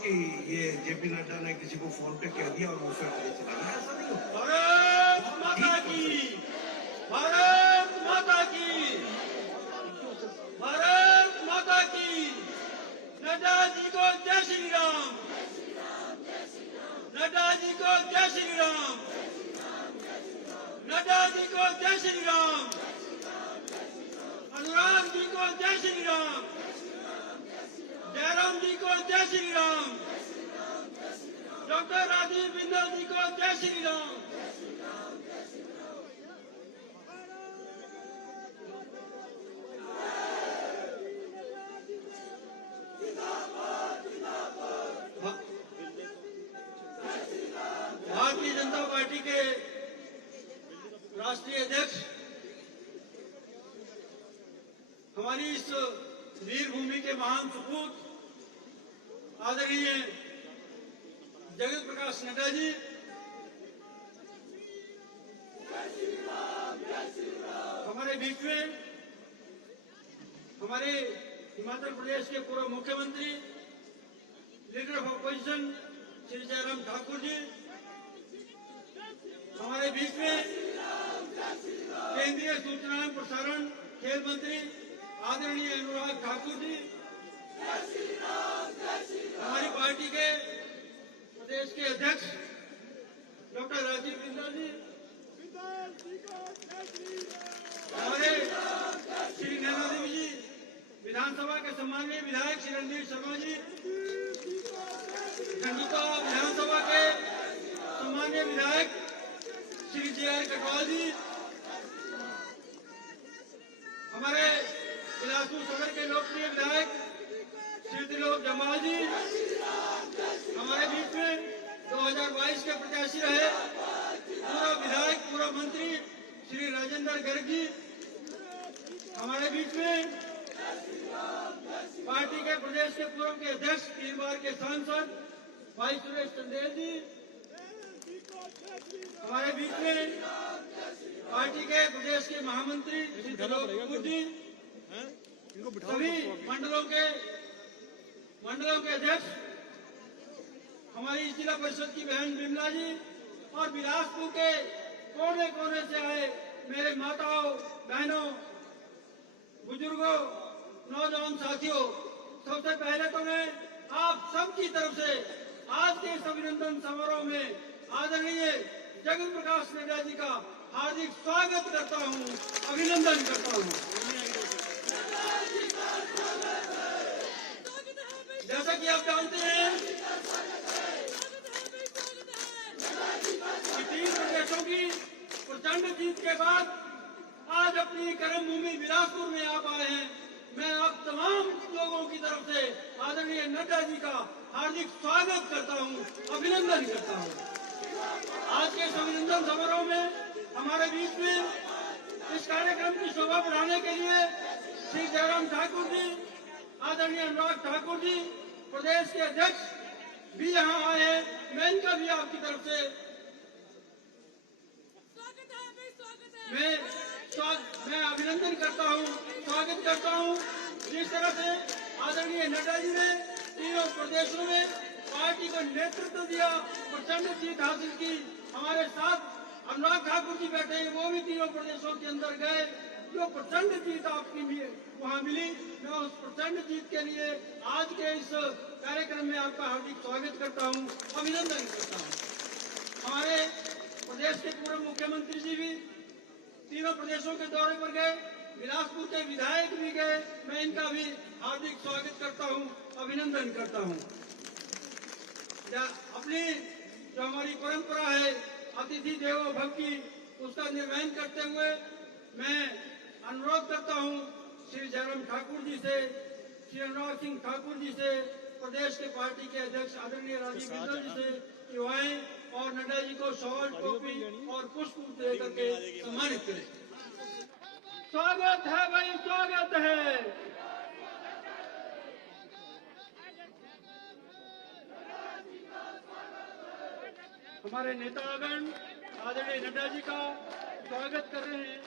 कि ये जेपी नड्डा ने किसी को फोन पे कह दिया और वो फिर आगे चला गया, ऐसा नहीं होता। भारत माता की, भारत माता की, भारत माता की। नड्डा जी को जय श्री राम, नड्डा जी को जय श्री राम, नड्डा जी को जय श्री राम, अनुराग जी को जय श्री राम, जयराम जी को जय श्री राम, डॉक्टर राजीव बिंदल जी को जय श्री राम। भारतीय जनता पार्टी के राष्ट्रीय अध्यक्ष, हमारी इस वीर भूमि के महान सपूत आदरणीय जगत प्रकाश नड्डा जी, हमारे बीच में हमारे हिमाचल प्रदेश के पूर्व मुख्यमंत्री, leader of opposition Shri Jairam Thakur ji, हमारे बीच में केंद्रीय सूचना एवं प्रसारण खेल मंत्री आदरणीय अनुराग ठाकुर जी, हमारी पार्टी के प्रदेश के अध्यक्ष डॉक्टर राजीव बिंदल जी, हमारे श्री नैना देवी जी, विधानसभा के सम्माननीय विधायक श्री रणधीर शर्मा जी, खंडूता विधानसभा के सम्माननीय विधायक श्री जे.आर. कटवाल जी, हमारे बिलासपुर सदर के लोकप्रिय विधायक श्री त्रिलोक जम्वाल जी, हमारे बीच में 2022 के प्रत्याशी रहे पूर्व विधायक पूर्व मंत्री श्री राजेंद्र गर्ग जी, हमारे बीच में पार्टी के प्रदेश के पूर्व के अध्यक्ष 3 बार के सांसद भाई सुरेश चंदेल जी, हमारे बीच में पार्टी के प्रदेश के महामंत्री श्री त्रिलोक कपूर जी, सभी मंडलों के अध्यक्ष, हमारी जिला परिषद की बहन बिमला जी और बिलासपुर के कोने कोने से आए मेरे माताओं, बहनों, बुजुर्गों, नौजवान साथियों, सबसे पहले तो मैं आप सबकी तरफ से आज के इस अभिनंदन समारोह में आदरणीय जगत प्रकाश नड्डा जी का हार्दिक स्वागत करता हूं, अभिनंदन करता हूं। जैसा कि आप जानते हैं कि 3 प्रदेशों की प्रचंड जीत के बाद आज अपनी कर्म भूमि बिलासपुर में आप आए हैं। मैं आप तमाम लोगों की तरफ से आदरणीय नड्डा जी का हार्दिक स्वागत करता हूं, अभिनंदन करता हूं। आज के इस अभिनंदन समारोह में हमारे बीच में इस कार्यक्रम की शोभा बढ़ाने के लिए श्री जयराम ठाकुर जी, आदरणीय अनुराग ठाकुर जी, प्रदेश के अध्यक्ष भी यहाँ आए हैं। मैं इनका भी आपकी तरफ से मैं अभिनंदन करता हूँ, स्वागत करता हूँ। जिस तरह से आदरणीय नड्डा जी ने तीनों प्रदेशों में पार्टी को नेतृत्व दिया, प्रचंड जीत हासिल की। हमारे साथ अनुराग ठाकुर जी बैठे हैं, वो भी तीनों प्रदेशों के अंदर गए। जो प्रचंड जीत आपकी वहाँ मिली, मैं उस प्रचंड जीत के लिए आज के इस कार्यक्रम में आपका हार्दिक स्वागत करता हूँ, अभिनंदन करता हूँ। हमारे प्रदेश के पूर्व मुख्यमंत्री जी भी तीनों प्रदेशों के दौरे पर गए, बिलासपुर के विधायक भी गए। मैं इनका भी हार्दिक स्वागत करता हूं, अभिनंदन करता हूं। अपनी जो हमारी परंपरा है अतिथि देवो भव की, उसका निर्वहन करते हुए मैं अनुरोध करता हूं श्री जयराम ठाकुर जी से, श्री अनुराग सिंह ठाकुर जी से, प्रदेश के पार्टी के अध्यक्ष आदरणीय राजीव बिंदल जी से कि वो आए और नड्डा जी को शॉल, टोपी और पुष्प देकर के सम्मानित करें। स्वागत है भाई, स्वागत है। हमारे नेतागण आदरणीय नड्डा जी का स्वागत कर रहे हैं,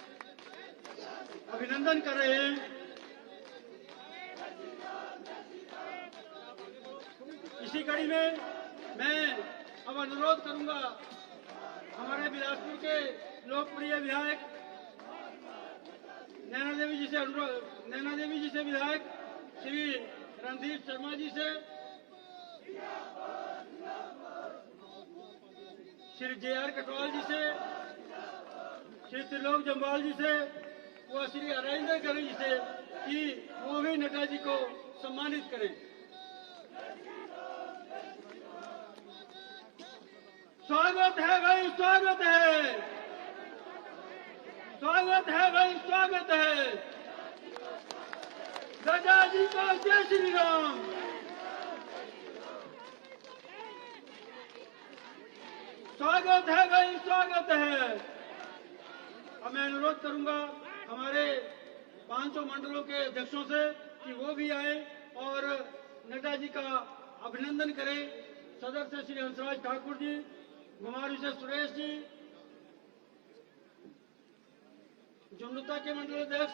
अभिनंदन कर रहे हैं। इस इसी कड़ी में मैं अब अनुरोध करूंगा हमारे बिलासपुर के लोकप्रिय विधायक नैना देवी जी से विधायक श्री रणदीप शर्मा जी से, श्री JR कटवाल जी से, श्री त्रिलोक जम्वाल जी से व श्री हरेंद्र गढ़ जी से कि वो भी नड्डा जी को सम्मानित करें। स्वागत है भाई, स्वागत है, स्वागत है भाई, स्वागत है। नड्डा जी को जय श्री राम। स्वागत है भाई, स्वागत है। अब मैं अनुरोध करूंगा हमारे 500 मंडलों के अध्यक्षों से कि वो भी आए और नड्डा जी का अभिनंदन करें। सदर से श्री हंसराज ठाकुर जी, गुमारू से सुरेश जी, जुमनुता के मंडलाध्यक्ष,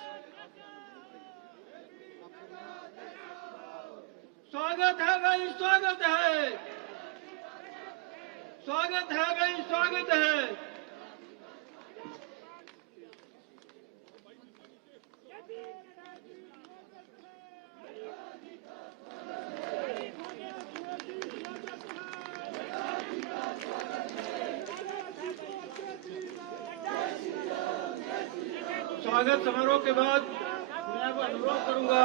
स्वागत है भाई, स्वागत है, स्वागत है भाई, स्वागत है। स्वागत समारोह के बाद मैं अब अनुरोध करूंगा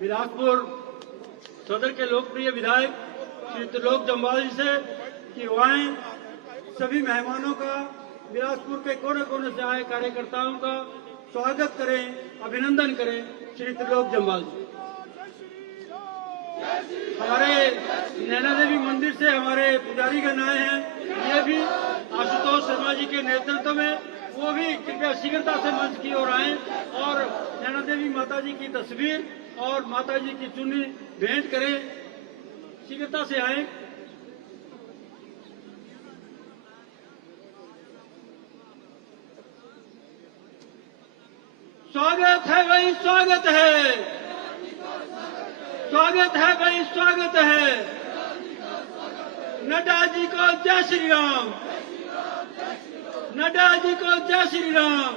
बिलासपुर सदर के लोकप्रिय विधायक श्री त्रिलोक जम्वाल जी से कि वो आए, सभी मेहमानों का, बिलासपुर के कोने कोने से आए कार्यकर्ताओं का स्वागत करें, अभिनंदन करें। श्री त्रिलोक जम्वाल जी। हमारे नैना देवी मंदिर से हमारे पुजारीगण आए हैं, ये भी आशुतोष शर्मा जी के नेतृत्व में, वो भी कृपया शीघ्रता से मंच की ओर आए और नैना देवी माता जी की तस्वीर और माता जी की चुन्नी भेंट करें। शीघ्रता से आए। स्वागत है भाई, स्वागत है, स्वागत है भाई, स्वागत है। नड्डा जी को जय श्री राम, नड्डा जी को जय श्री राम,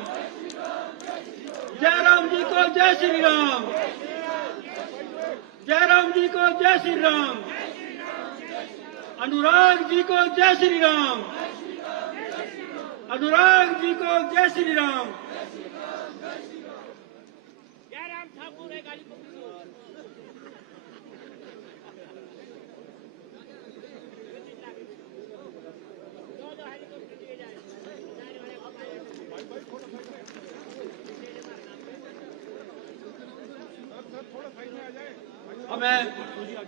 जयराम जी को जय श्री राम, जयराम जी को जय श्री राम, अनुराग जी को जय श्री राम, अनुराग जी को जय श्री राम। जयराम ठाकुर है गाड़ी अब मैं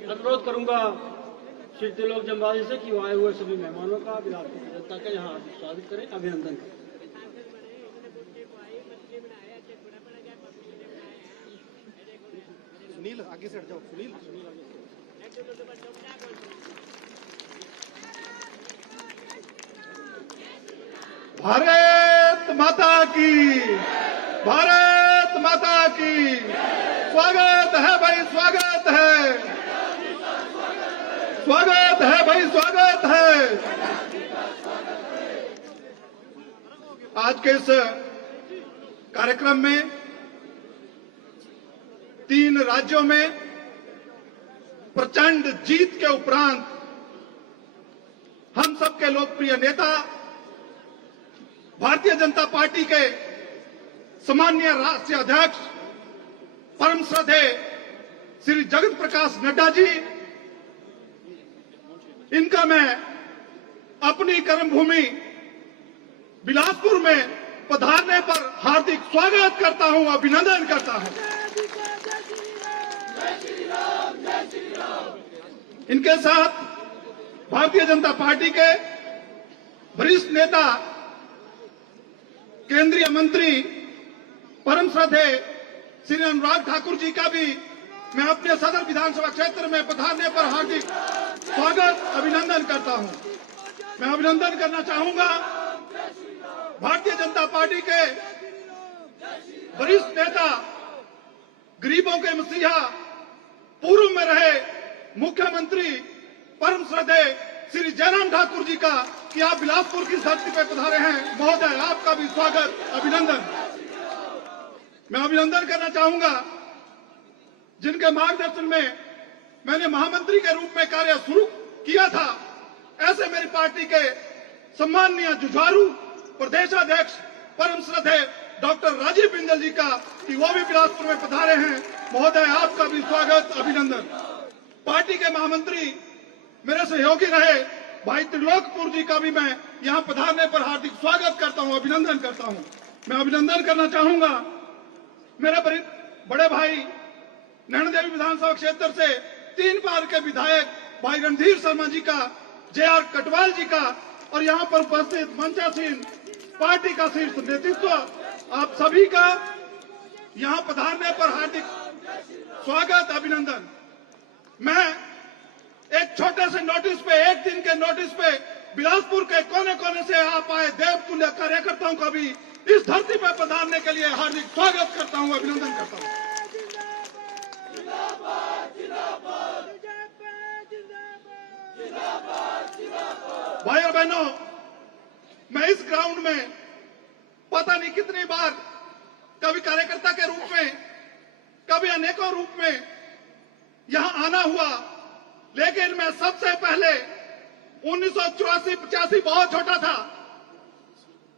अनुरोध करूंगा श्री त्रिलोक जम्वाल जी से कि वो आए हुए सभी मेहमानों का बिलासपुर जनता का यहाँ स्वागत करें, अभिनंदन करें। सुनील आगे से हट जाओ, सुनील। भारत माता की, भारत माता की। स्वागत है भाई, स्वागत है, स्वागत है भाई, स्वागत है। आज के इस कार्यक्रम में 3 राज्यों में प्रचंड जीत के उपरांत हम सबके लोकप्रिय नेता भारतीय जनता पार्टी के सम्माननीय राष्ट्रीय अध्यक्ष परम श्रद्धेय श्री जगत प्रकाश नड्डा जी, इनका मैं अपनी कर्मभूमि बिलासपुर में पधारने पर हार्दिक स्वागत करता हूं, अभिनंदन करता हूं। इनके साथ भारतीय जनता पार्टी के वरिष्ठ नेता केंद्रीय मंत्री परम श्रद्धेय श्री अनुराग ठाकुर जी का भी मैं अपने सदर विधानसभा क्षेत्र में पधारने पर हार्दिक स्वागत, अभिनंदन करता हूं। मैं अभिनंदन करना चाहूंगा भारतीय जनता पार्टी के वरिष्ठ नेता, गरीबों के मसीहा पूर्व में रहे मुख्यमंत्री परम श्रद्धेय श्री जयराम ठाकुर जी का कि आप बिलासपुर की धरती पर पधारे हैं। महोदय, आपका भी स्वागत, अभिनंदन। मैं अभिनंदन करना चाहूंगा जिनके मार्गदर्शन में मैंने महामंत्री के रूप में कार्य शुरू किया था, ऐसे मेरी पार्टी के सम्माननीय जुझारू प्रदेशाध्यक्ष परम श्रद्धेय डॉक्टर राजीव बिंदल जी का कि वो भी बिलासपुर में पधारे हैं। महोदय, आपका भी स्वागत, अभिनंदन। पार्टी के महामंत्री मेरे सहयोगी रहे भाई त्रिलोकपुर जी का भी मैं यहाँ पधारने पर हार्दिक स्वागत करता हूँ, अभिनंदन करता हूँ। मैं अभिनंदन करना चाहूंगा मेरे बड़े भाई नैनादेवी विधानसभा क्षेत्र से 3 बार के विधायक भाई रणधीर शर्मा जी का, JR कटवाल जी का और यहाँ पर उपस्थित मंचासीन पार्टी का शीर्ष नेतृत्व, आप सभी का यहाँ पधारने पर हार्दिक स्वागत, अभिनंदन। मैं एक छोटे से नोटिस पे, एक दिन के नोटिस पे बिलासपुर के कोने कोने से आप आए देवतुल्य कार्यकर्ताओं का भी इस धरती पर पधारने के लिए हार्दिक स्वागत करता हूं, अभिनंदन करता हूं। भाई और बहनों, मैं इस ग्राउंड में पता नहीं कितनी बार कभी कार्यकर्ता के रूप में, कभी अनेकों रूप में यहां आना हुआ, लेकिन मैं सबसे पहले 1984-85 बहुत छोटा था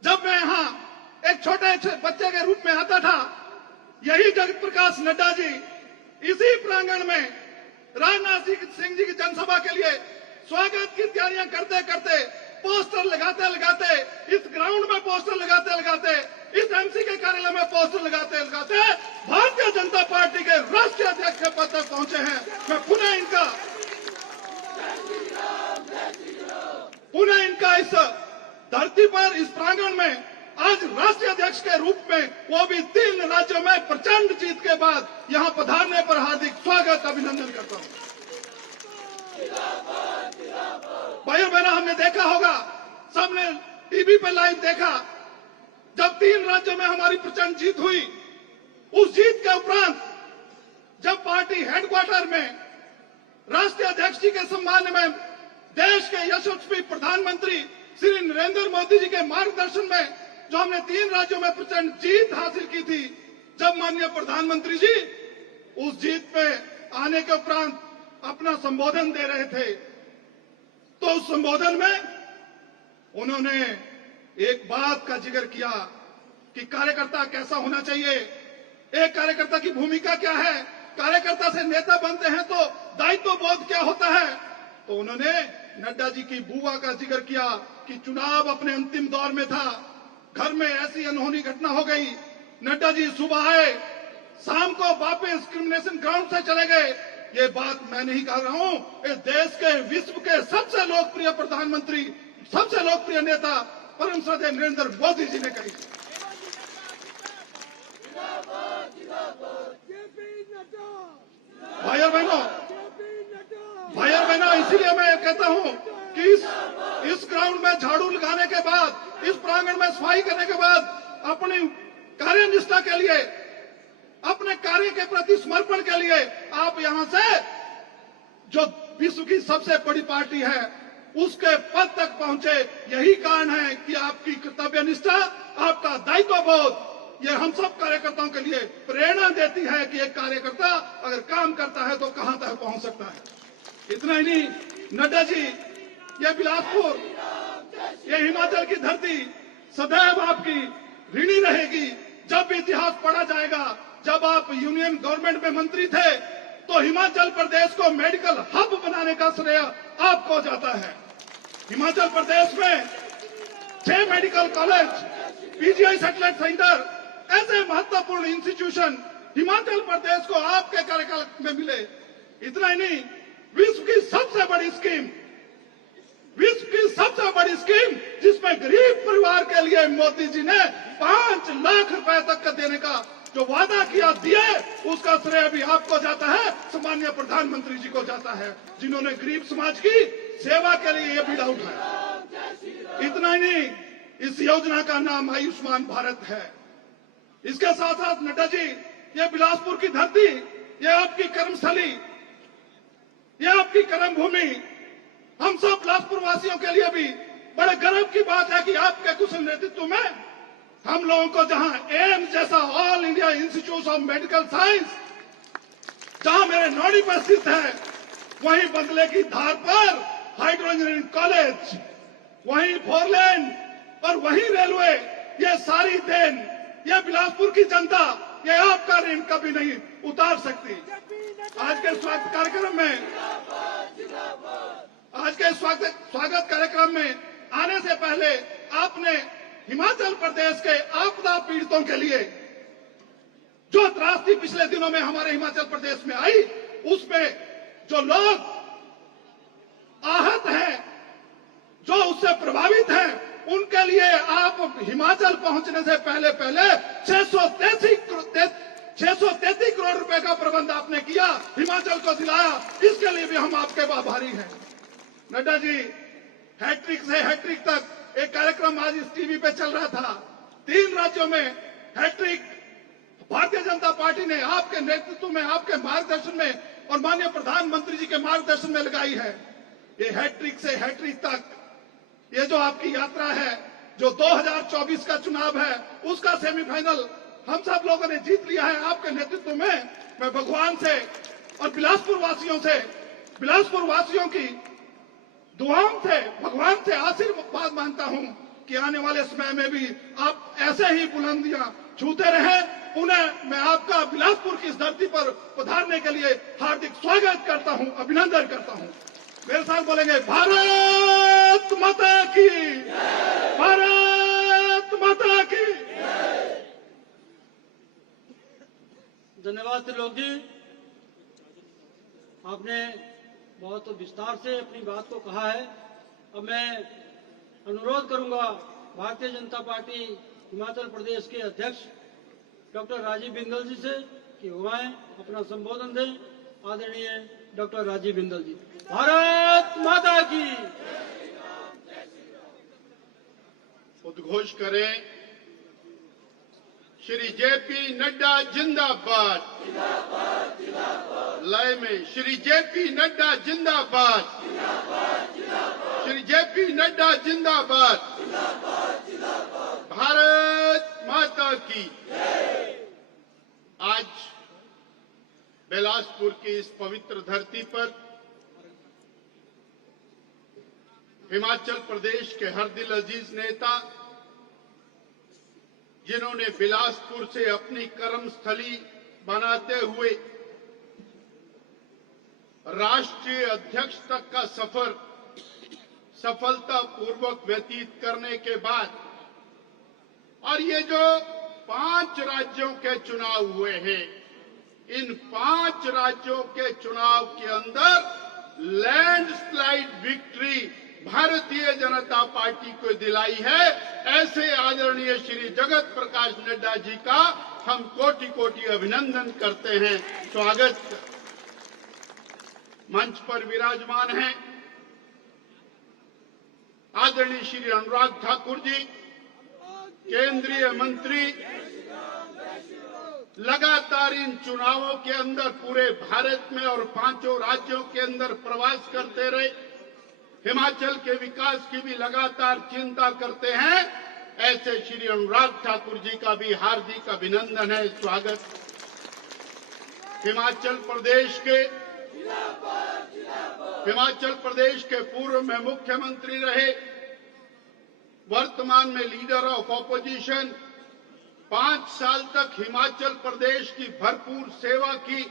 जब मैं यहां एक छोटे बच्चे के रूप में आता था। यही जगत प्रकाश नड्डा जी इसी प्रांगण में राजनाथ सिंह जी की जनसभा के लिए स्वागत की तैयारियां करते करते, पोस्टर लगाते लगाते, इस ग्राउंड में पोस्टर लगाते लगाते, इस एमसी के कार्यालय में पोस्टर लगाते लगाते भारतीय जनता पार्टी के राष्ट्रीय अध्यक्ष के पद तक पहुंचे हैं। मैं पुनः इनका इस धरती पर, इस प्रांगण में आज राष्ट्रीय अध्यक्ष के रूप में, वो भी 3 राज्यों में प्रचंड जीत के बाद यहां पधारने पर हार्दिक स्वागत, अभिनंदन करता हूं। भाइयों बहनों, हमने देखा होगा, सबने टीवी पर लाइव देखा, जब 3 राज्यों में हमारी प्रचंड जीत हुई, उस जीत के उपरांत जब पार्टी हेडक्वार्टर में राष्ट्रीय अध्यक्ष जी के सम्मान में देश के यशस्वी प्रधानमंत्री श्री नरेंद्र मोदी जी के मार्गदर्शन में जो हमने 3 राज्यों में प्रचंड जीत हासिल की थी, जब माननीय प्रधानमंत्री जी उस जीत पे आने के उपरांत अपना संबोधन दे रहे थे, तो उस संबोधन में उन्होंने एक बात का जिक्र किया कि कार्यकर्ता कैसा होना चाहिए, एक कार्यकर्ता की भूमिका क्या है, कार्यकर्ता से नेता बनते हैं तो दायित्व बोध क्या होता है। तो उन्होंने नड्डा जी की बुआ का जिक्र किया कि चुनाव अपने अंतिम दौर में था, घर में ऐसी अनहोनी घटना हो गई, नड्डा जी सुबह आए, शाम को वापस डिस्क्रिमिनेशन ग्राउंड से चले गए। ये बात मैं नहीं कह रहा हूं, इस देश के, विश्व के सबसे लोकप्रिय प्रधानमंत्री, सबसे लोकप्रिय नेता परम श्रद्धेय नरेंद्र मोदी जी ने कही। भाई और बहनों, इसीलिए मैं कहता हूं कि इस ग्राउंड में झाड़ू लगाने के बाद, इस प्रांगण में सफाई करने के बाद, अपनी कार्यनिष्ठा के लिए, अपने कार्य के प्रति समर्पण के लिए आप यहां से जो विश्व की सबसे बड़ी पार्टी है उसके पद तक पहुंचे। यही कारण है कि आपकी कर्तव्य निष्ठा, आपका दायित्व बोध, ये हम सब कार्यकर्ताओं के लिए प्रेरणा देती है कि एक कार्यकर्ता अगर काम करता है तो कहां तक पहुंच सकता है। इतना ही नहीं, नड्डा जी, ये बिलासपुर, ये हिमाचल की धरती सदैव आपकी ऋणी रहेगी। जब भी इतिहास पढ़ा जाएगा, जब आप यूनियन गवर्नमेंट में मंत्री थे तो हिमाचल प्रदेश को मेडिकल हब बनाने का श्रेय आपको जाता है। हिमाचल प्रदेश में 6 medical college, PGI satellite centre, ऐसे महत्वपूर्ण इंस्टीट्यूशन हिमाचल प्रदेश को आपके कार्यकाल में मिले। इतना ही नहीं, विश्व की सबसे बड़ी स्कीम जिसमें गरीब परिवार के लिए मोदी जी ने 5 लाख रुपए तक का देने का जो वादा किया, दिए, उसका श्रेय भी आपको जाता है, सम्मानीय प्रधानमंत्री जी को जाता है, जिन्होंने गरीब समाज की सेवा के लिए ये बीड़ा उठाया। इतना ही नहीं, इस योजना का नाम आयुष्मान भारत है। इसके साथ साथ नड्डा जी, ये बिलासपुर की धरती, ये आपकी कर्मस्थली, ये आपकी कर्म भूमि हम सब बिलासपुर वासियों के लिए भी बड़े गर्व की बात है कि आपके कुशल नेतृत्व में हम लोगों को जहां एम्स जैसा all India institute of medical science जहां मेरे नौड़ी पर स्थित है, वहीं बंगले की धार पर हाइड्रो इंजीनियरिंग कॉलेज, वहीं 4 लेन और वहीं रेलवे, ये सारी देन ये बिलासपुर की जनता ये आपका ऋण कभी नहीं उतार सकती। आज के स्वागत कार्यक्रम में आने से पहले आपने हिमाचल प्रदेश के आपदा पीड़ितों के लिए जो त्रासदी पिछले दिनों में हमारे हिमाचल प्रदेश में आई, उसमें जो लोग आहत हैं, जो उससे प्रभावित हैं, उनके लिए आप हिमाचल पहुंचने से पहले 633 करोड़ रुपए का प्रबंध आपने किया, हिमाचल को दिलाया। इसके लिए भी हम आपके आभारी हैं। नड्डा जी, हैट्रिक से हैट्रिक तक एक कार्यक्रम आज इस टीवी पे चल रहा था। 3 राज्यों में हैट्रिक भारतीय जनता पार्टी ने आपके नेतृत्व में, आपके मार्गदर्शन में और माननीय प्रधानमंत्री जी के मार्गदर्शन में लगाई है। ये हैट्रिक से हैट्रिक तक ये जो आपकी यात्रा है, जो 2024 का चुनाव है, उसका सेमीफाइनल हम सब लोगों ने जीत लिया है आपके नेतृत्व में। मैं भगवान से और बिलासपुर वासियों की दुआओं से, भगवान से आशीर्वाद मांगता हूं कि आने वाले समय में भी आप ऐसे ही बुलंदियां छूते रहें। उन्हें मैं आपका बिलासपुर की इस धरती पर पधारने के लिए हार्दिक स्वागत करता हूं, अभिनंदन करता हूं। मेरे साथ बोलेंगे भारत माता की, भारत माता की। धन्यवाद त्रिलोक जी, आपने बहुत विस्तार से अपनी बात को कहा है। अब मैं अनुरोध करूंगा भारतीय जनता पार्टी हिमाचल प्रदेश के अध्यक्ष डॉक्टर राजीव बिंदल जी से कि वो आए अपना संबोधन दें। आदरणीय डॉक्टर राजीव बिंदल जी। भारत माता की। उद्घोष करें, श्री जेपी नड्डा जिंदाबाद। लय में श्री जेपी नड्डा जिंदाबाद। श्री जेपी नड्डा जिंदाबाद। भारत माता की। आज बिलासपुर की इस पवित्र धरती पर हिमाचल प्रदेश के हर दिल अजीज नेता, जिन्होंने बिलासपुर से अपनी कर्मस्थली बनाते हुए राष्ट्रीय अध्यक्ष तक का सफर सफलतापूर्वक व्यतीत करने के बाद, और ये जो 5 राज्यों के चुनाव हुए हैं, इन 5 राज्यों के चुनाव के अंदर landslide victory Bharatiya Janata party को दिलाई है। ऐसे आदरणीय श्री जगत प्रकाश नड्डा जी का हम कोटि कोटि अभिनंदन करते हैं, स्वागत। मंच पर विराजमान हैं आदरणीय श्री अनुराग ठाकुर जी, केंद्रीय मंत्री, लगातार इन चुनावों के अंदर पूरे भारत में और 5 राज्यों के अंदर प्रवास करते रहे, हिमाचल के विकास की भी लगातार चिंता करते हैं। ऐसे श्री अनुराग ठाकुर जी का भी हार्दिक अभिनंदन है, स्वागत। हिमाचल प्रदेश के पूर्व में मुख्यमंत्री रहे, वर्तमान में लीडर ऑफ ऑपोजिशन, 5 साल तक हिमाचल प्रदेश की भरपूर सेवा की।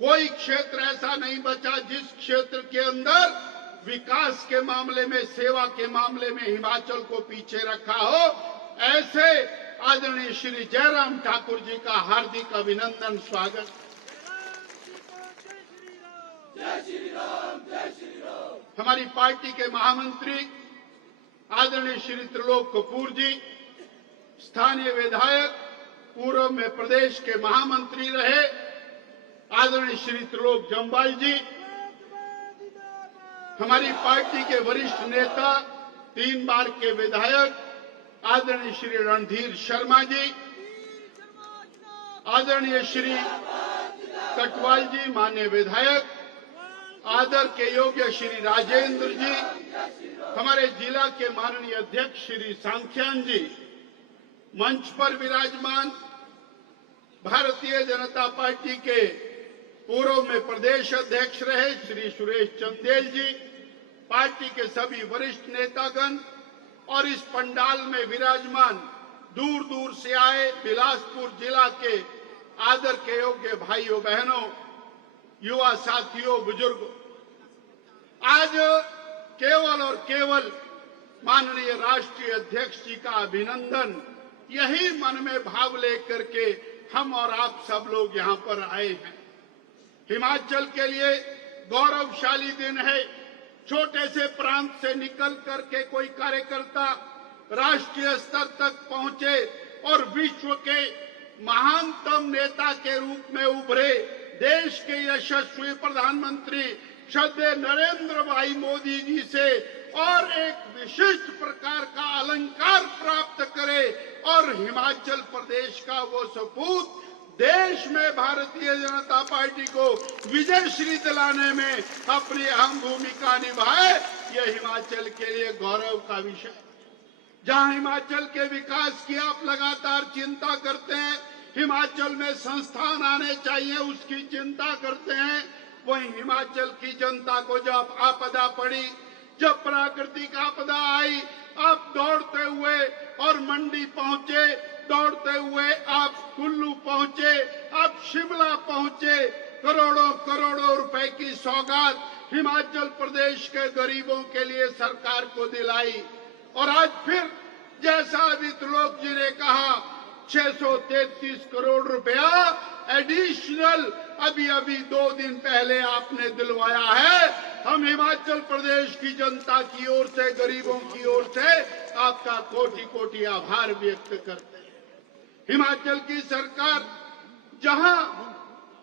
कोई क्षेत्र ऐसा नहीं बचा जिस क्षेत्र के अंदर विकास के मामले में, सेवा के मामले में हिमाचल को पीछे रखा हो। ऐसे आदरणीय श्री जयराम ठाकुर जी का हार्दिक अभिनंदन, स्वागत। हमारी पार्टी के महामंत्री आदरणीय श्री त्रिलोक कपूर जी, स्थानीय विधायक, पूर्व में प्रदेश के महामंत्री रहे आदरणीय श्री त्रिलोक जम्वाल जी, हमारी पार्टी के वरिष्ठ नेता, 3 बार के विधायक आदरणीय श्री रणधीर शर्मा जी, आदरणीय श्री कटवाल जी, माननीय विधायक, आदर के योग्य श्री राजेंद्र जी, हमारे जिला के माननीय अध्यक्ष श्री सांख्यान जी, मंच पर विराजमान भारतीय जनता पार्टी के पूर्व में प्रदेश अध्यक्ष रहे श्री सुरेश चंदेल जी, पार्टी के सभी वरिष्ठ नेतागण और इस पंडाल में विराजमान दूर दूर से आए बिलासपुर जिला के आदर के योग्य भाइयों बहनों, युवा साथियों, बुजुर्गों, आज केवल और केवल माननीय राष्ट्रीय अध्यक्ष जी का अभिनंदन, यही मन में भाव लेकर के हम और आप सब लोग यहाँ पर आए हैं। हिमाचल के लिए गौरवशाली दिन है। छोटे से प्रांत से निकल करके कोई कार्यकर्ता राष्ट्रीय स्तर तक पहुंचे और विश्व के महानतम नेता के रूप में उभरे देश के यशस्वी प्रधानमंत्री श्रद्धेय नरेंद्र भाई मोदी जी से और एक विशिष्ट प्रकार का अलंकार प्राप्त करे और हिमाचल प्रदेश का वो सपूत देश में भारतीय जनता पार्टी को विजयश्री दिलाने में अपनी अहम भूमिका निभाए, यह हिमाचल के लिए गौरव का विषय। जहां हिमाचल के विकास की आप लगातार चिंता करते हैं, हिमाचल में संस्थान आने चाहिए उसकी चिंता करते हैं, वहीं हिमाचल की जनता को जब आपदा पड़ी, जब प्राकृतिक आपदा आई, आप दौड़ते हुए और मंडी पहुंचे, दौड़ते हुए आप कुल्लू पहुंचे, आप शिमला पहुंचे, करोड़ों करोड़ों रुपए की सौगात हिमाचल प्रदेश के गरीबों के लिए सरकार को दिलाई। और आज फिर जैसा अभी त्रिलोक जी ने कहा, 633 करोड़ रुपया एडिशनल अभी 2 दिन पहले आपने दिलवाया है। हम हिमाचल प्रदेश की जनता की ओर से, गरीबों की ओर से आपका कोटि कोटि आभार व्यक्त करते हैं। हिमाचल की सरकार जहां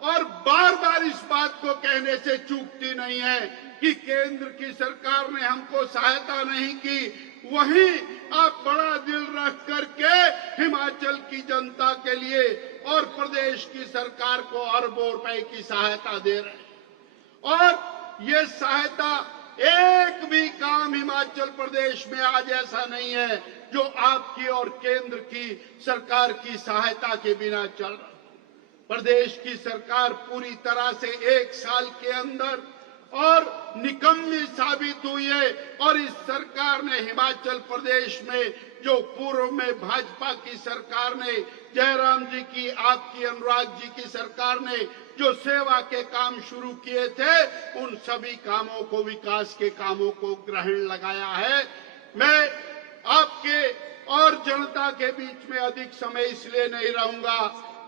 और बार बार इस बात को कहने से चूकती नहीं है कि केंद्र की सरकार ने हमको सहायता नहीं की, वहीं आप बड़ा दिल रख करके हिमाचल की जनता के लिए और प्रदेश की सरकार को अरबों रुपए की सहायता दे रहे हैं। और ये सहायता, एक भी काम हिमाचल प्रदेश में आज ऐसा नहीं है जो आपकी और केंद्र की सरकार की सहायता के बिना चल रहा। प्रदेश की सरकार पूरी तरह से 1 साल के अंदर और निकम्मी साबित हुई है और इस सरकार ने हिमाचल प्रदेश में जो पूर्व में भाजपा की सरकार ने, जयराम जी की, आपकी अनुराग जी की सरकार ने जो सेवा के काम शुरू किए थे, उन सभी कामों को, विकास के कामों को ग्रहण लगाया है। मैं आपके और जनता के बीच में अधिक समय इसलिए नहीं रहूंगा,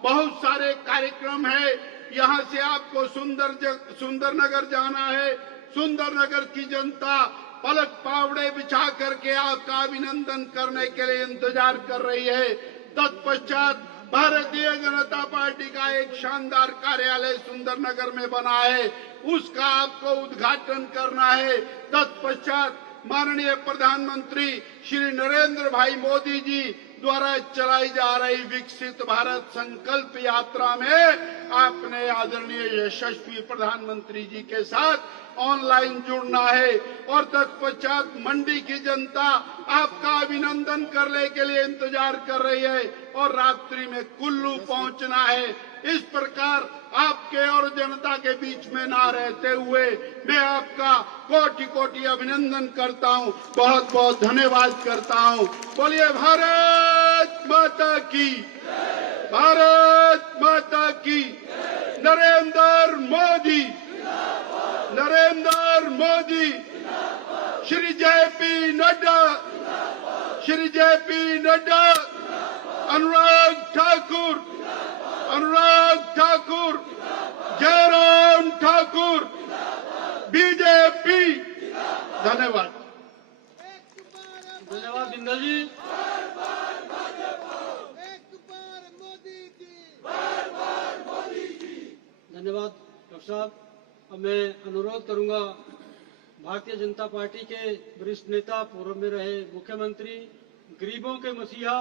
बहुत सारे कार्यक्रम है। यहाँ से आपको सुंदरनगर जाना है। सुंदरनगर की जनता पलक पावड़े बिछा करके आपका अभिनंदन करने के लिए इंतजार कर रही है। तत्पश्चात भारतीय जनता पार्टी का एक शानदार कार्यालय सुंदरनगर में बना है, उसका आपको उद्घाटन करना है। तत्पश्चात माननीय प्रधानमंत्री श्री नरेंद्र भाई मोदी जी द्वारा चलाई जा रही विकसित भारत संकल्प यात्रा में आपने आदरणीय यशस्वी प्रधानमंत्री जी के साथ ऑनलाइन जुड़ना है। और तत्पश्चात मंडी की जनता आपका अभिनंदन करने के लिए इंतजार कर रही है और रात्रि में कुल्लू पहुंचना है। इस प्रकार आपके और जनता के बीच में ना रहते हुए मैं आपका कोटि कोटि अभिनंदन करता हूं, बहुत बहुत धन्यवाद करता हूं। बोलिए भारत माता की, भारत माता की। Narendra Modi, Narendra Modi, Shri JP Nadda, Shri JP Nadda, Anurag Thakur, Anurag Thakur, Jairam Thakur, BJP. धन्यवाद। धन्यवाद बिंदल जी। धन्यवाद डॉक्टर साहब। अब मैं अनुरोध करूंगा भारतीय जनता पार्टी के वरिष्ठ नेता, पूर्व में रहे मुख्यमंत्री, गरीबों के मसीहा,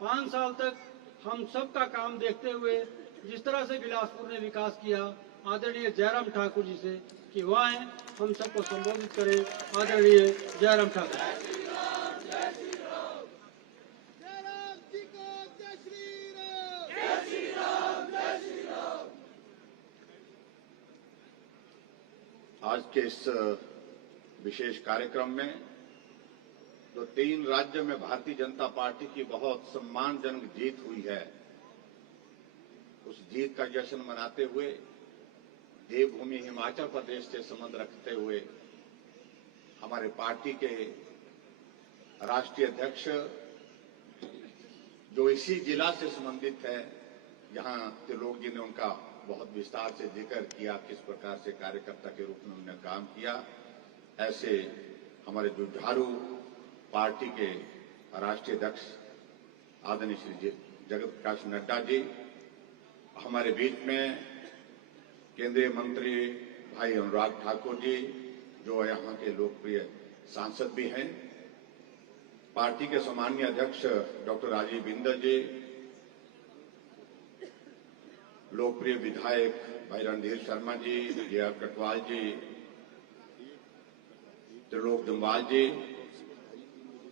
5 साल तक हम सबका काम देखते हुए जिस तरह से बिलासपुर ने विकास किया, आदरणीय जयराम ठाकुर जी से कि वह आए, हम सबको संबोधित करें। आदरणीय जयराम ठाकुर। आज के इस विशेष कार्यक्रम में जो 3 राज्यों में भारतीय जनता पार्टी की बहुत सम्मानजनक जीत हुई है, उस जीत का जश्न मनाते हुए देवभूमि हिमाचल प्रदेश से संबंध रखते हुए हमारे पार्टी के राष्ट्रीय अध्यक्ष जो इसी जिला से संबंधित है, जहां त्रिलोक जी ने उनका बहुत विस्तार से जिक्र किया, किस प्रकार से कार्यकर्ता के रूप में उन्होंने काम किया, ऐसे हमारे जुझारू पार्टी के राष्ट्रीय अध्यक्ष आदरणीय श्री जगत प्रकाश नड्डा जी, हमारे बीच में केंद्रीय मंत्री भाई अनुराग ठाकुर जी जो यहाँ के लोकप्रिय सांसद भी हैं, पार्टी के सम्मानीय अध्यक्ष डॉक्टर राजीव बिंदल जी, लोकप्रिय विधायक भाई रणधीर शर्मा जी, जे.आर. कटवाल जी, त्रिलोक जम्वाल जी,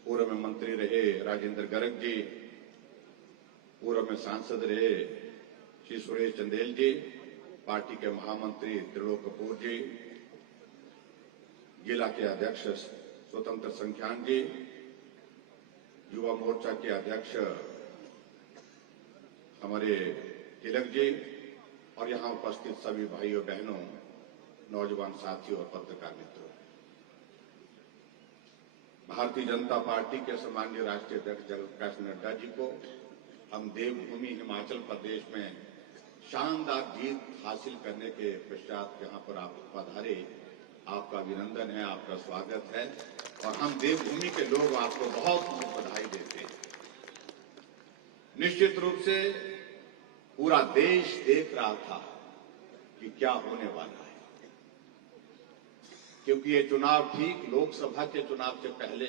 पूर्व में मंत्री रहे राजेंद्र गर्ग जी, पूर्व में सांसद रहे श्री सुरेश चंदेल जी, पार्टी के महामंत्री त्रिलोक कपूर जी, जिला के अध्यक्ष स्वतंत्र संख्यान जी, युवा मोर्चा के अध्यक्ष हमारे तिलक जी और यहां उपस्थित सभी भाइयों बहनों, नौजवान साथियों और पत्रकार मित्रों, भारतीय जनता पार्टी के सम्मानीय राष्ट्रीय अध्यक्ष जगत प्रकाश नड्डा जी को हम देवभूमि हिमाचल प्रदेश में शानदार जीत हासिल करने के पश्चात यहां पर आप पधारे, आपका अभिनंदन है, आपका स्वागत है और हम देवभूमि के लोग आपको बहुत बहुत बधाई देते हैं। निश्चित रूप से पूरा देश देख रहा था कि क्या होने वाला है, क्योंकि ये चुनाव ठीक लोकसभा के चुनाव से पहले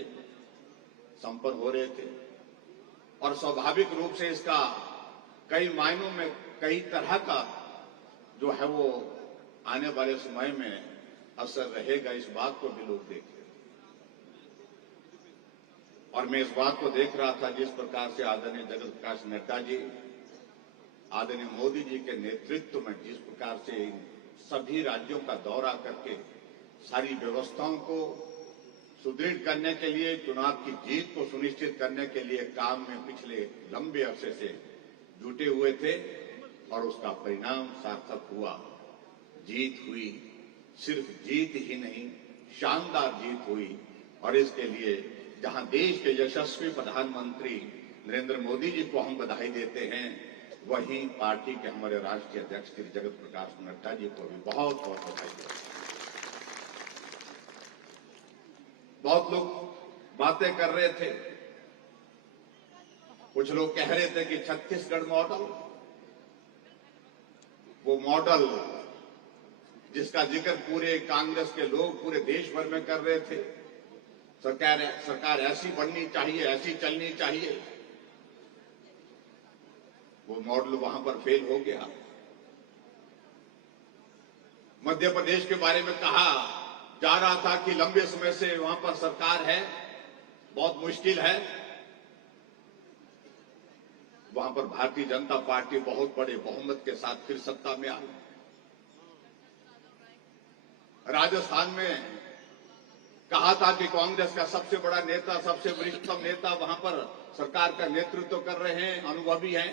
संपन्न हो रहे थे और स्वाभाविक रूप से इसका कई मायनों में कई तरह का जो है वो आने वाले समय में असर रहेगा, इस बात को भी लोग देख रहे और मैं इस बात को देख रहा था जिस प्रकार से आदरणीय जगत प्रकाश नड्डा जी, आदरणीय मोदी जी के नेतृत्व में जिस प्रकार से इन सभी राज्यों का दौरा करके सारी व्यवस्थाओं को सुदृढ़ करने के लिए, चुनाव की जीत को सुनिश्चित करने के लिए काम में पिछले लंबे अरसे से जुटे हुए थे और उसका परिणाम सार्थक हुआ, जीत हुई। सिर्फ जीत ही नहीं, शानदार जीत हुई और इसके लिए जहां देश के यशस्वी प्रधानमंत्री नरेंद्र मोदी जी को हम बधाई देते हैं, वहीं पार्टी के हमारे राष्ट्रीय अध्यक्ष श्री जगत प्रकाश नड्डा जी को भी बहुत बहुत बधाई देते हैं। बहुत लोग बातें कर रहे थे, कुछ लोग कह रहे थे कि छत्तीसगढ़ मॉडल, वो मॉडल जिसका जिक्र पूरे कांग्रेस के लोग पूरे देश भर में कर रहे थे, सरकार ऐसी बननी चाहिए, ऐसी चलनी चाहिए, वो मॉडल वहां पर फेल हो गया। मध्य प्रदेश के बारे में कहा जा रहा था कि लंबे समय से वहां पर सरकार है, बहुत मुश्किल है। वहां पर भारतीय जनता पार्टी बहुत बड़े बहुमत के साथ फिर सत्ता में आई। राजस्थान में कहा था कि कांग्रेस का सबसे बड़ा नेता, सबसे वरिष्ठतम नेता वहां पर सरकार का नेतृत्व कर रहे हैं, अनुभवी हैं।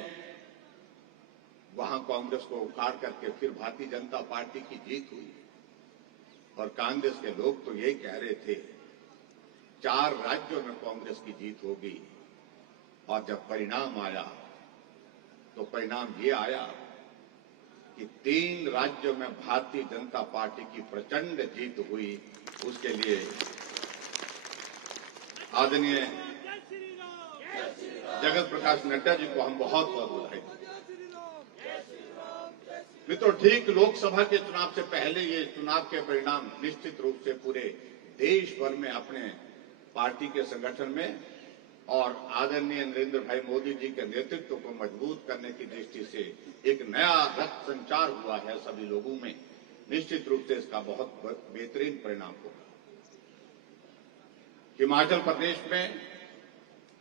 वहां कांग्रेस को उखाड़ करके फिर भारतीय जनता पार्टी की जीत हुई और कांग्रेस के लोग तो यही कह रहे थे 4 राज्यों में कांग्रेस की जीत होगी और जब परिणाम आया तो परिणाम ये आया कि 3 राज्यों में भारतीय जनता पार्टी की प्रचंड जीत हुई। उसके लिए आदरणीय जगत प्रकाश नड्डा जी को हम बहुत बहुत बधाई देते हैं। मित्रों, ठीक लोकसभा के चुनाव से पहले ये चुनाव के परिणाम निश्चित रूप से पूरे देश भर में अपने पार्टी के संगठन में और आदरणीय नरेंद्र भाई मोदी जी के नेतृत्व को मजबूत करने की दृष्टि से एक नया रक्त संचार हुआ है सभी लोगों में, निश्चित रूप से इसका बहुत बेहतरीन परिणाम होगा। हिमाचल प्रदेश में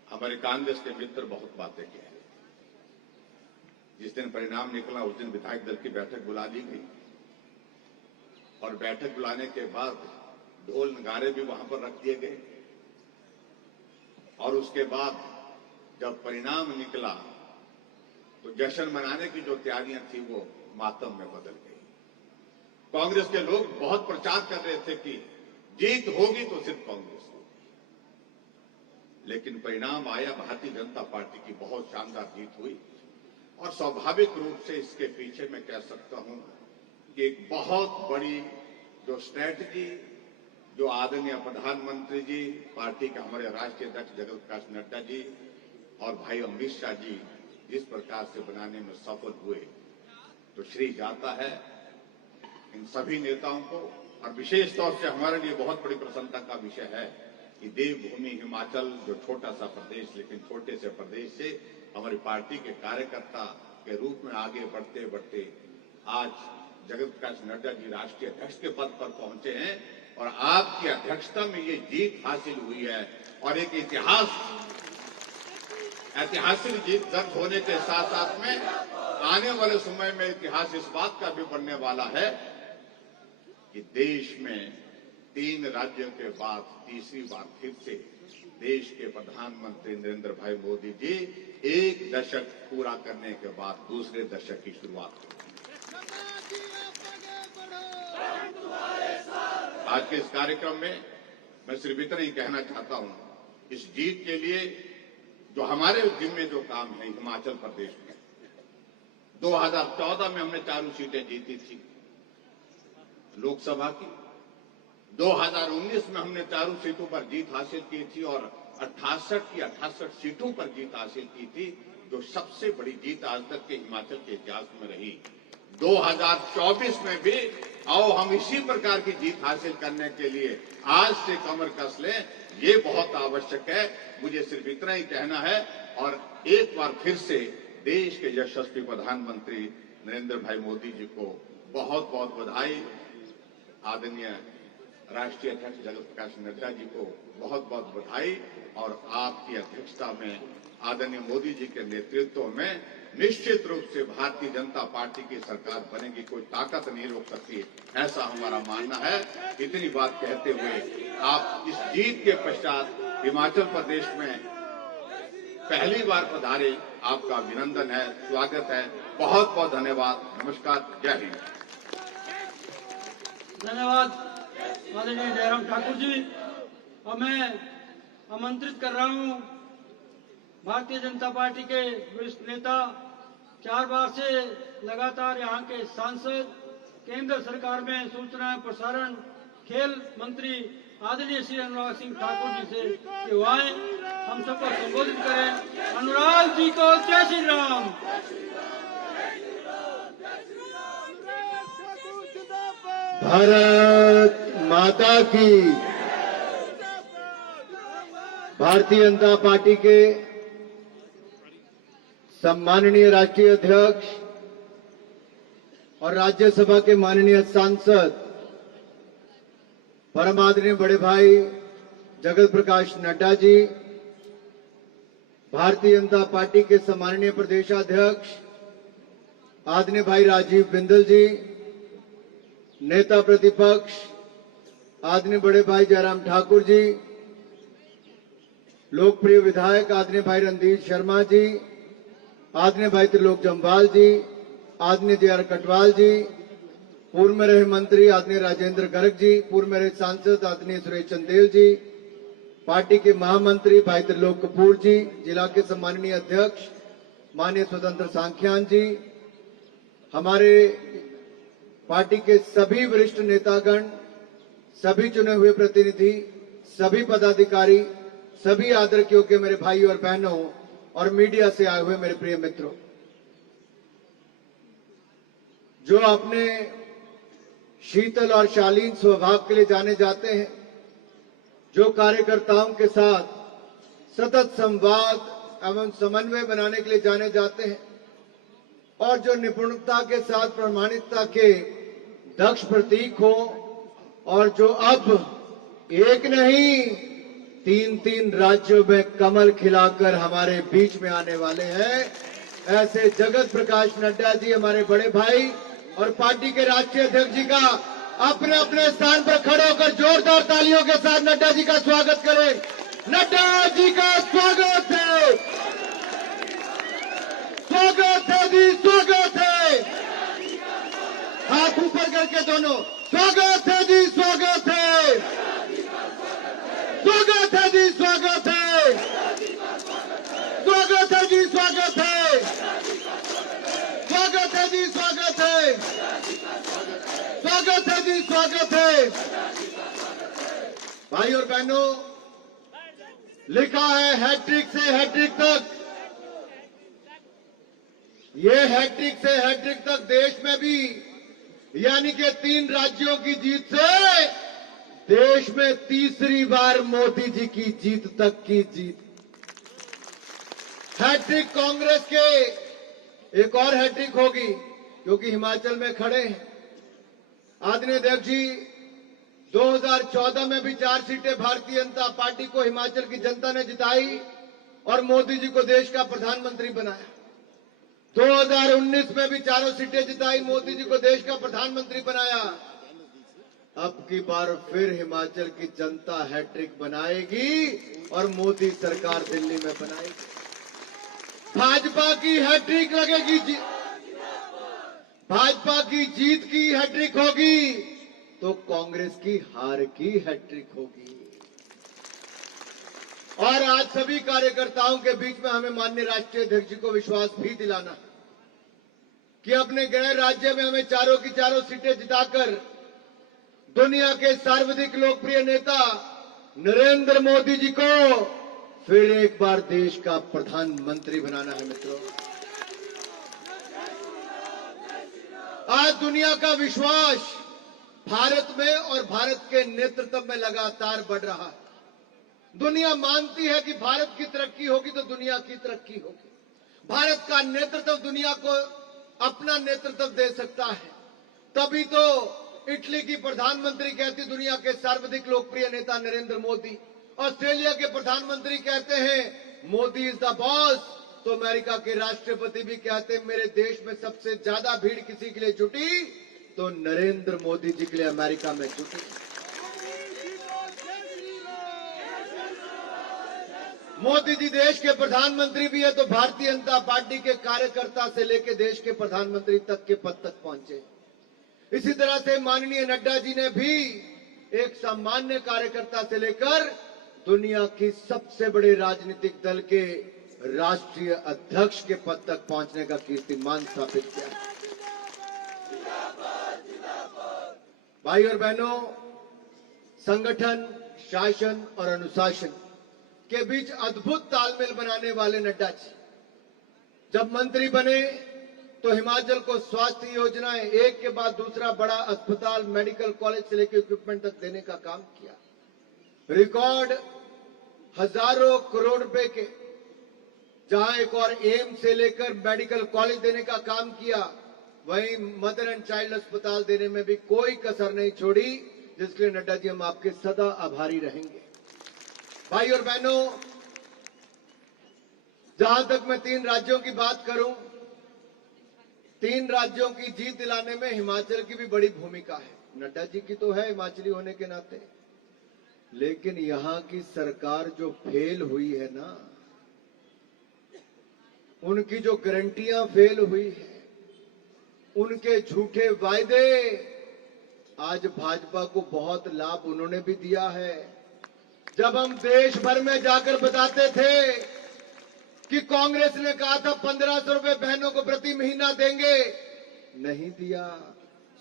हमारे कांग्रेस के मित्र बहुत बातें की हैं। जिस दिन परिणाम निकला उस दिन विधायक दल की बैठक बुला ली गई और बैठक बुलाने के बाद ढोल नगारे भी वहां पर रख दिए गए और उसके बाद जब परिणाम निकला तो जश्न मनाने की जो तैयारियां थी वो मातम में बदल गई। कांग्रेस के लोग बहुत प्रचार कर रहे थे कि जीत होगी तो सिर्फ कांग्रेस होगी, लेकिन परिणाम आया, भारतीय जनता पार्टी की बहुत शानदार जीत हुई और स्वाभाविक रूप से इसके पीछे मैं कह सकता हूं कि एक बहुत बड़ी जो स्ट्रैटेजी जो आदरणीय प्रधानमंत्री जी, पार्टी के हमारे राष्ट्रीय अध्यक्ष जगत प्रकाश नड्डा जी और भाई अमित शाह जी जिस प्रकार से बनाने में सफल हुए, तो श्री जाता है इन सभी नेताओं को। और विशेष तौर से हमारे लिए बहुत बड़ी प्रसन्नता का विषय है कि देवभूमि हिमाचल, जो छोटा सा प्रदेश लेकिन छोटे से प्रदेश से हमारी पार्टी के कार्यकर्ता के रूप में आगे बढ़ते बढ़ते आज जगत प्रकाश नड्डा जी राष्ट्रीय अध्यक्ष के पद पर पहुंचे हैं और आपकी अध्यक्षता में ये जीत हासिल हुई है और एक ऐतिहासिक जीत दर्ज होने के साथ साथ में आने वाले समय में इतिहास इस बात का भी बनने वाला है कि देश में 3 राज्यों के बाद तीसरी बार फिर से देश के प्रधानमंत्री नरेंद्र भाई मोदी जी 1 दशक पूरा करने के बाद दूसरे दशक की शुरुआत की। आज के इस कार्यक्रम में मैं सिर्फ इतना ही कहना चाहता हूं, इस जीत के लिए जो हमारे जिम्मे जो काम है हिमाचल प्रदेश में 2014 में हमने 4 सीटें जीती थी लोकसभा की, 2019 में हमने 4 सीटों पर जीत हासिल की थी और 68 की 68 सीटों पर जीत हासिल की थी, जो सबसे बड़ी जीत आज तक के हिमाचल के इतिहास में रही। 2024 में भी आओ हम इसी प्रकार की जीत हासिल करने के लिए आज से कमर कस लें, ये बहुत आवश्यक है। मुझे सिर्फ इतना ही कहना है और एक बार फिर से देश के यशस्वी प्रधानमंत्री नरेंद्र भाई मोदी जी को बहुत बहुत बधाई, आदरणीय राष्ट्रीय अध्यक्ष जगत प्रकाश नड्डा जी को बहुत बहुत बधाई और आपकी अध्यक्षता में आदरणीय मोदी जी के नेतृत्व में निश्चित रूप से भारतीय जनता पार्टी की सरकार बनेगी, कोई ताकत नहीं रोक सकती, ऐसा हमारा मानना है। इतनी बात कहते हुए आप इस जीत के पश्चात हिमाचल प्रदेश में पहली बार पधारे, आपका अभिनंदन है, स्वागत है, बहुत बहुत धन्यवाद, नमस्कार, जय हिंद। धन्यवाद आदरणीय जयराम ठाकुर जी। और मैं आमंत्रित कर रहा हूं भारतीय जनता पार्टी के वरिष्ठ नेता, 4 बार से लगातार यहाँ के सांसद, केंद्र सरकार में सूचना प्रसारण खेल मंत्री आदरणीय श्री अनुराग सिंह ठाकुर जी से कि वो आए, हम सबको संबोधित करें। अनुराग जी को जय श्री राम। भारत माता की। भारतीय जनता पार्टी के सम्माननीय राष्ट्रीय अध्यक्ष और राज्यसभा के माननीय सांसद परम आदरणीय बड़े भाई जगत प्रकाश नड्डा जी, भारतीय जनता पार्टी के सम्माननीय प्रदेशाध्यक्ष आदरणीय भाई राजीव बिंदल जी, नेता प्रतिपक्ष आदरणीय बड़े भाई जयराम ठाकुर जी, लोकप्रिय विधायक आदरणीय भाई रणधीर शर्मा जी, आदरणीय भाई त्रिलोक जम्वाल जी, आदरणीय जे आर कटवाल जी, पूर्व में रहे मंत्री आदरणीय राजेंद्र गर्ग जी, पूर्व में रहे सांसद आदरणीय सुरेश चंदेल जी, पार्टी के महामंत्री भाई त्रिलोक कपूर जी, जिला के सम्माननीय अध्यक्ष माननीय स्वतंत्र सांख्यान जी, हमारे पार्टी के सभी वरिष्ठ नेतागण, सभी चुने हुए प्रतिनिधि, सभी पदाधिकारी, सभी आदर के योग्य मेरे भाई और बहनों और मीडिया से आए हुए मेरे प्रिय मित्रों, जो अपने शीतल और शालीन स्वभाव के लिए जाने जाते हैं, जो कार्यकर्ताओं के साथ सतत संवाद एवं समन्वय बनाने के लिए जाने जाते हैं और जो निपुणता के साथ प्रामाणिकता के दक्ष प्रतीक हो और जो अब एक नहीं 3-3 राज्यों में कमल खिलाकर हमारे बीच में आने वाले हैं, ऐसे जगत प्रकाश नड्डा जी हमारे बड़े भाई और पार्टी के राष्ट्रीय अध्यक्ष जी का अपने अपने स्थान पर खड़े होकर जोरदार तालियों के साथ नड्डा जी का स्वागत करें। नड्डा जी का स्वागत है, स्वागत है जी, स्वागत है। हाथ ऊपर करके दोनों, स्वागत है जी, स्वागत है, स्वागत है जी, स्वागत है, स्वागत है जी, स्वागत है, स्वागत है जी, स्वागत है, स्वागत है जी, स्वागत है। भाई और बहनों, लिखा है हैट्रिक से हैट्रिक तक। ये हैट्रिक से हैट्रिक तक देश में भी, यानी कि 3 राज्यों की जीत से देश में तीसरी बार मोदी जी की जीत तक की जीत। हैट्रिक कांग्रेस के एक और हैट्रिक होगी क्योंकि हिमाचल में खड़े हैं। आदरणीय अध्यक्ष जी, 2014 में भी 4 सीटें भारतीय जनता पार्टी को हिमाचल की जनता ने जिताई और मोदी जी को देश का प्रधानमंत्री बनाया। 2019 में भी 4 सीटें जिताई, मोदी जी को देश का प्रधानमंत्री बनाया। अब की बार फिर हिमाचल की जनता हैट्रिक बनाएगी और मोदी सरकार दिल्ली में बनाएगी। भाजपा की हैट्रिक लगेगी, भाजपा की जीत की हैट्रिक होगी तो कांग्रेस की हार की हैट्रिक होगी। और आज सभी कार्यकर्ताओं के बीच में हमें माननीय राष्ट्रीय अध्यक्ष जी को विश्वास भी दिलाना है कि अपने गृह राज्य में हमें चारों की चारों सीटें जिताकर दुनिया के सर्वाधिक लोकप्रिय नेता नरेंद्र मोदी जी को फिर एक बार देश का प्रधानमंत्री बनाना है। मित्रों, आज दुनिया का विश्वास भारत में और भारत के नेतृत्व में लगातार बढ़ रहा है। दुनिया मानती है कि भारत की तरक्की होगी तो दुनिया की तरक्की होगी। भारत का नेतृत्व दुनिया को अपना नेतृत्व दे सकता है। तभी तो इटली की प्रधानमंत्री कहती दुनिया के सर्वाधिक लोकप्रिय नेता नरेंद्र मोदी। ऑस्ट्रेलिया के प्रधानमंत्री कहते हैं मोदी इज द बॉस। तो अमेरिका के राष्ट्रपति भी कहते हैं मेरे देश में सबसे ज्यादा भीड़ किसी के लिए जुटी तो नरेंद्र मोदी जी के लिए अमेरिका में जुटी। मोदी जी देश के प्रधानमंत्री भी है तो भारतीय जनता पार्टी के कार्यकर्ता से लेकर देश के प्रधानमंत्री तक के पद तक पहुंचे। इसी तरह से माननीय नड्डा जी ने भी एक सामान्य कार्यकर्ता से लेकर दुनिया की सबसे बड़े राजनीतिक दल के राष्ट्रीय अध्यक्ष के पद तक पहुंचने का कीर्तिमान स्थापित किया। भाई और बहनों, संगठन, शासन और अनुशासन के बीच अद्भुत तालमेल बनाने वाले नड्डा जी जब मंत्री बने तो हिमाचल को स्वास्थ्य योजनाएं एक के बाद दूसरा बड़ा अस्पताल, मेडिकल कॉलेज से लेकर इक्विपमेंट तक देने का काम किया। रिकॉर्ड हजारों करोड़ रुपए के, जहां एक और एम्स से लेकर मेडिकल कॉलेज देने का काम किया, वहीं मदर एंड चाइल्ड अस्पताल देने में भी कोई कसर नहीं छोड़ी, जिसके लिए नड्डा जी हम आपके सदा आभारी रहेंगे। भाई और बहनों, जहां तक मैं 3 राज्यों की बात करूं, 3 राज्यों की जीत दिलाने में हिमाचल की भी बड़ी भूमिका है। नड्डा जी की तो है हिमाचली होने के नाते, लेकिन यहां की सरकार जो फेल हुई है ना, उनकी जो गारंटियां फेल हुई है, उनके झूठे वायदे, आज भाजपा को बहुत लाभ उन्होंने भी दिया है। जब हम देश भर में जाकर बताते थे कि कांग्रेस ने कहा था 1500 रुपए बहनों को प्रति महीना देंगे, नहीं दिया।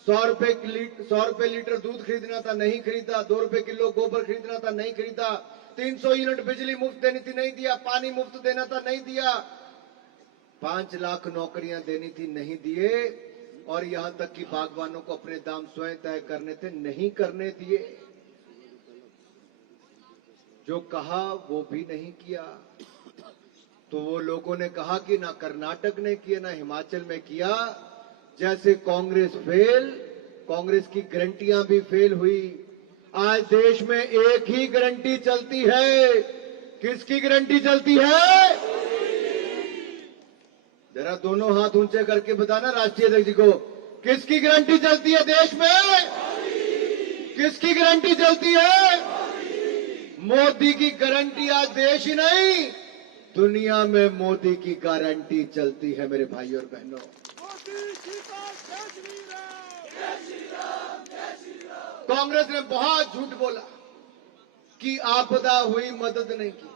100 रुपए लीटर दूध खरीदना था, नहीं खरीदा। 2 रुपए किलो गोबर खरीदना था, नहीं खरीदा। 300 यूनिट बिजली मुफ्त देनी थी, नहीं दिया। पानी मुफ्त देना था, नहीं दिया। 5 लाख नौकरियां देनी थी, नहीं दिए। और यहां तक कि बागवानों को अपने दाम स्वयं तय करने थे, नहीं करने दिए। जो कहा वो भी नहीं किया। तो वो लोगों ने कहा कि ना कर्नाटक ने किया ना हिमाचल में किया। जैसे कांग्रेस फेल, कांग्रेस की गारंटियां भी फेल हुई। आज देश में एक ही गारंटी चलती है। किसकी गारंटी चलती है? जरा दोनों हाथ ऊंचे करके बताना राष्ट्रीय अध्यक्ष जी को, किसकी गारंटी चलती है देश में? किसकी गारंटी चलती है? मोदी की गारंटी। आज देश ही नहीं, दुनिया में मोदी की गारंटी चलती है मेरे भाई और बहनों। कांग्रेस ने बहुत झूठ बोला कि आपदा हुई, मदद नहीं की।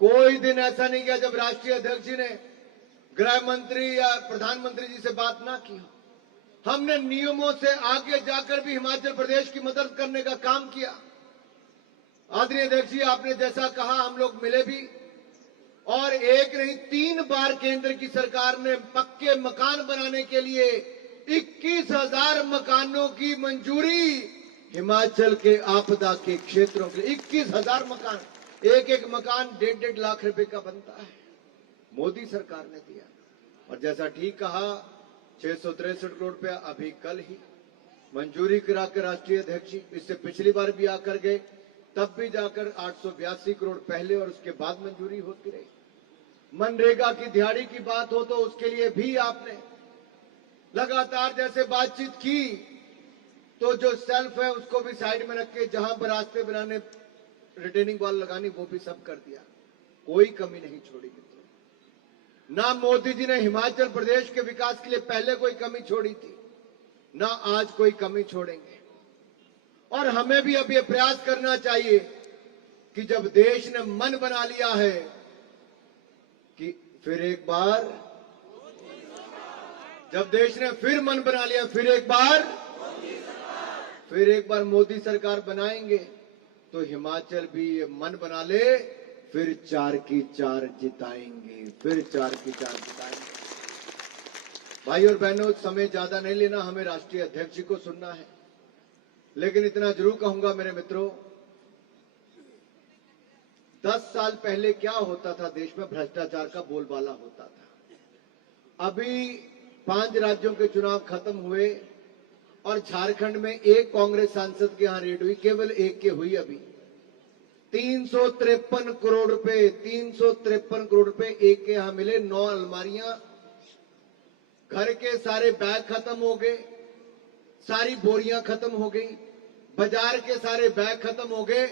कोई दिन ऐसा नहीं गया जब राष्ट्रीय अध्यक्ष जी ने गृह मंत्री या प्रधानमंत्री जी से बात ना की। हमने नियमों से आगे जाकर भी हिमाचल प्रदेश की मदद करने का काम किया। आदरणीय अध्यक्ष जी, आपने जैसा कहा हम लोग मिले भी, और एक नहीं 3 बार केंद्र की सरकार ने पक्के मकान बनाने के लिए 21,000 मकानों की मंजूरी हिमाचल के आपदा के क्षेत्रों के लिए। 21,000 मकान, एक मकान 1.5 लाख रुपए का बनता है, मोदी सरकार ने दिया। और जैसा ठीक कहा, 663 करोड़ रुपया अभी कल ही मंजूरी कराकर राष्ट्रीय अध्यक्ष जी, इससे पिछली बार भी आकर गए, तब भी जाकर 882 करोड़ पहले और उसके बाद मंजूरी होती रही। मनरेगा की दिहाड़ी की बात हो तो उसके लिए भी आपने लगातार जैसे बातचीत की, तो जो सेल्फ है उसको भी साइड में रख के जहां पर रास्ते बनाने, रिटेनिंग वॉल लगानी, वो भी सब कर दिया। कोई कमी नहीं छोड़ी मित्रों। ना मोदी जी ने हिमाचल प्रदेश के विकास के लिए पहले कोई कमी छोड़ी थी, ना आज कोई कमी छोड़ेंगे। और हमें भी अब ये प्रयास करना चाहिए कि जब देश ने मन बना लिया है कि फिर एक बार, जब देश ने फिर मन बना लिया, फिर एक बार मोदी सरकार बनाएंगे, तो हिमाचल भी ये मन बना ले, फिर 4 की 4 जिताएंगे, फिर 4 की 4 जिताएंगे। भाई और बहनों, समय ज्यादा नहीं लेना, हमें राष्ट्रीय अध्यक्ष जी को सुनना है। लेकिन इतना जरूर कहूंगा मेरे मित्रों, 10 साल पहले क्या होता था देश में? भ्रष्टाचार का बोलबाला होता था। अभी 5 राज्यों के चुनाव खत्म हुए और झारखंड में एक कांग्रेस सांसद के यहां रेड हुई, केवल एक के हुई अभी। 353 करोड़ रुपए, 353 करोड़ रुपए एक के यहां मिले। 9 अलमारियां, घर के सारे बैग खत्म हो गए, सारी बोरियां खत्म हो गई, बाजार के सारे बैग खत्म हो गए।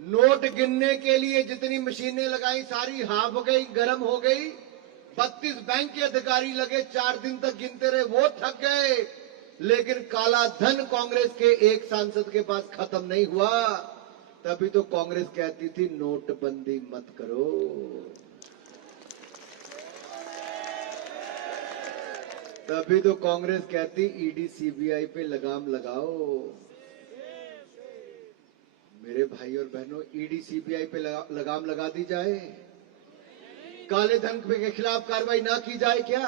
नोट गिनने के लिए जितनी मशीनें लगाई सारी हाफ हो गई, गर्म हो गई। 32 बैंक के अधिकारी लगे, 4 दिन तक गिनते रहे, वो थक गए। लेकिन काला धन कांग्रेस के एक सांसद के पास खत्म नहीं हुआ। तभी तो कांग्रेस कहती थी नोटबंदी मत करो। तभी तो कांग्रेस कहती ईडी सीबीआई पे लगाम लगाओ। मेरे भाई और बहनों, ईडी सीबीआई पे लगाम लगा दी जाए, काले धन के खिलाफ कार्रवाई ना की जाए क्या?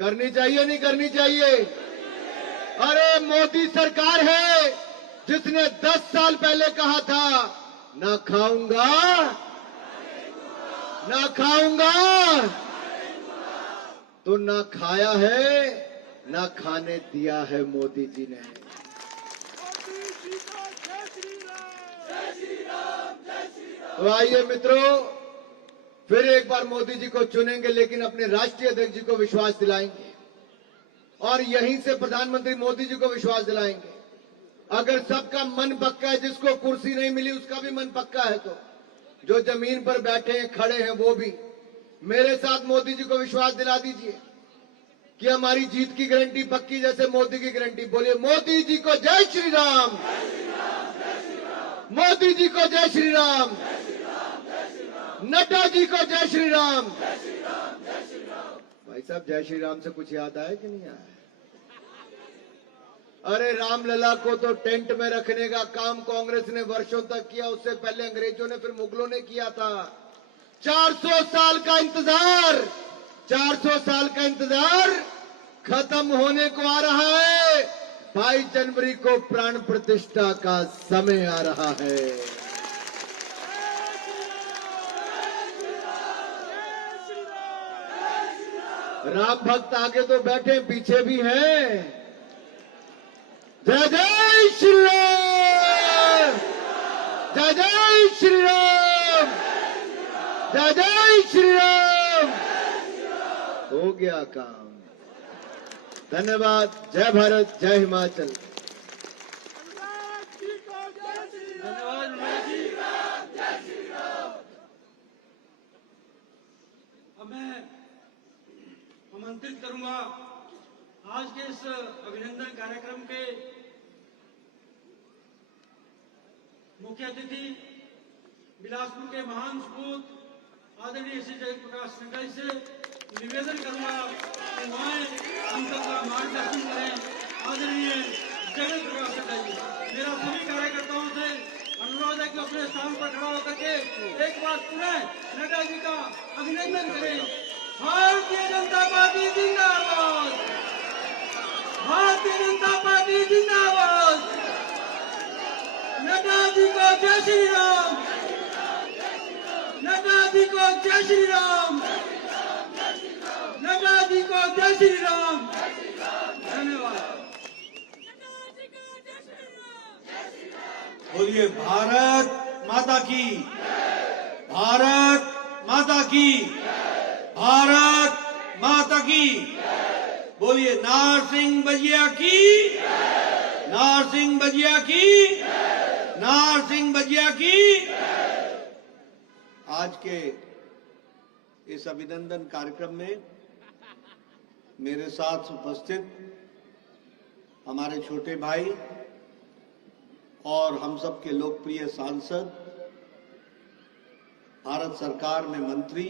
करनी चाहिए, नहीं करनी चाहिए? अरे मोदी सरकार है जिसने 10 साल पहले कहा था ना खाऊंगा ना खाऊंगा, तो ना खाया है ना खाने दिया है मोदी जी ने। तो आइए मित्रों, फिर एक बार मोदी जी को चुनेंगे, लेकिन अपने राष्ट्रीय अध्यक्ष जी को विश्वास दिलाएंगे और यहीं से प्रधानमंत्री मोदी जी को विश्वास दिलाएंगे। अगर सबका मन पक्का है, जिसको कुर्सी नहीं मिली उसका भी मन पक्का है, तो जो जमीन पर बैठे हैं, खड़े हैं, वो भी मेरे साथ मोदी जी को विश्वास दिला दीजिए कि हमारी जीत की गारंटी पक्की, जैसे मोदी की गारंटी। बोलिए मोदी जी को जय श्री राम, मोदी जी को जय श्री राम, नड्डा जी को जय श्री राम। भाई साहब, जय श्री राम से कुछ याद आया कि नहीं आया? अरे रामलला को तो टेंट में रखने का काम कांग्रेस ने वर्षों तक किया, उससे पहले अंग्रेजों ने, फिर मुगलों ने किया था। 400 साल का इंतजार, 400 साल का इंतजार खत्म होने को आ रहा है। 22 जनवरी को प्राण प्रतिष्ठा का समय आ रहा है। राम भक्त आगे तो बैठे, पीछे भी हैं। जय जय श्री राम, जय जय श्री राम, जय जय श्री राम। हो गया काम। धन्यवाद। जय भारत, जय हिमाचल। धन्यवाद विनोद जी। अब मैं आमंत्रित करूंगा आज के इस अभिनंदन कार्यक्रम के मुख्य अतिथि बिलासपुर के महान सपूत आदरणीय श्री जयप्रकाश नड्डा जी से निवेदन करूंगा कि वहाँ हम सबका मार्गदर्शन करें। आदरणीय जगत प्रकाश नड्डा जी, मेरा सभी कार्यकर्ताओं से अनुरोध है कि अपने स्थान पर खड़ा होकर के एक बार पुनः नड्डा जी का अभिनंदन करें। भारतीय जनता पार्टी जिंदाबाद, भारतीय जनता पार्टी जिंदाबाद। नड्डा जी को जय श्री राम, नड्डा जी को जय श्री राम, नड्डा जी को जय श्री राम। धन्यवाद। बोलिए भारत माता की, भारत माता की, भारत माता की। बोलिए नारसिंह बजिया की, नारसिंह बजिया की, नारसिंह बजिया की। आज के इस अभिनंदन कार्यक्रम में मेरे साथ उपस्थित हमारे छोटे भाई और हम सब के लोकप्रिय सांसद, भारत सरकार में मंत्री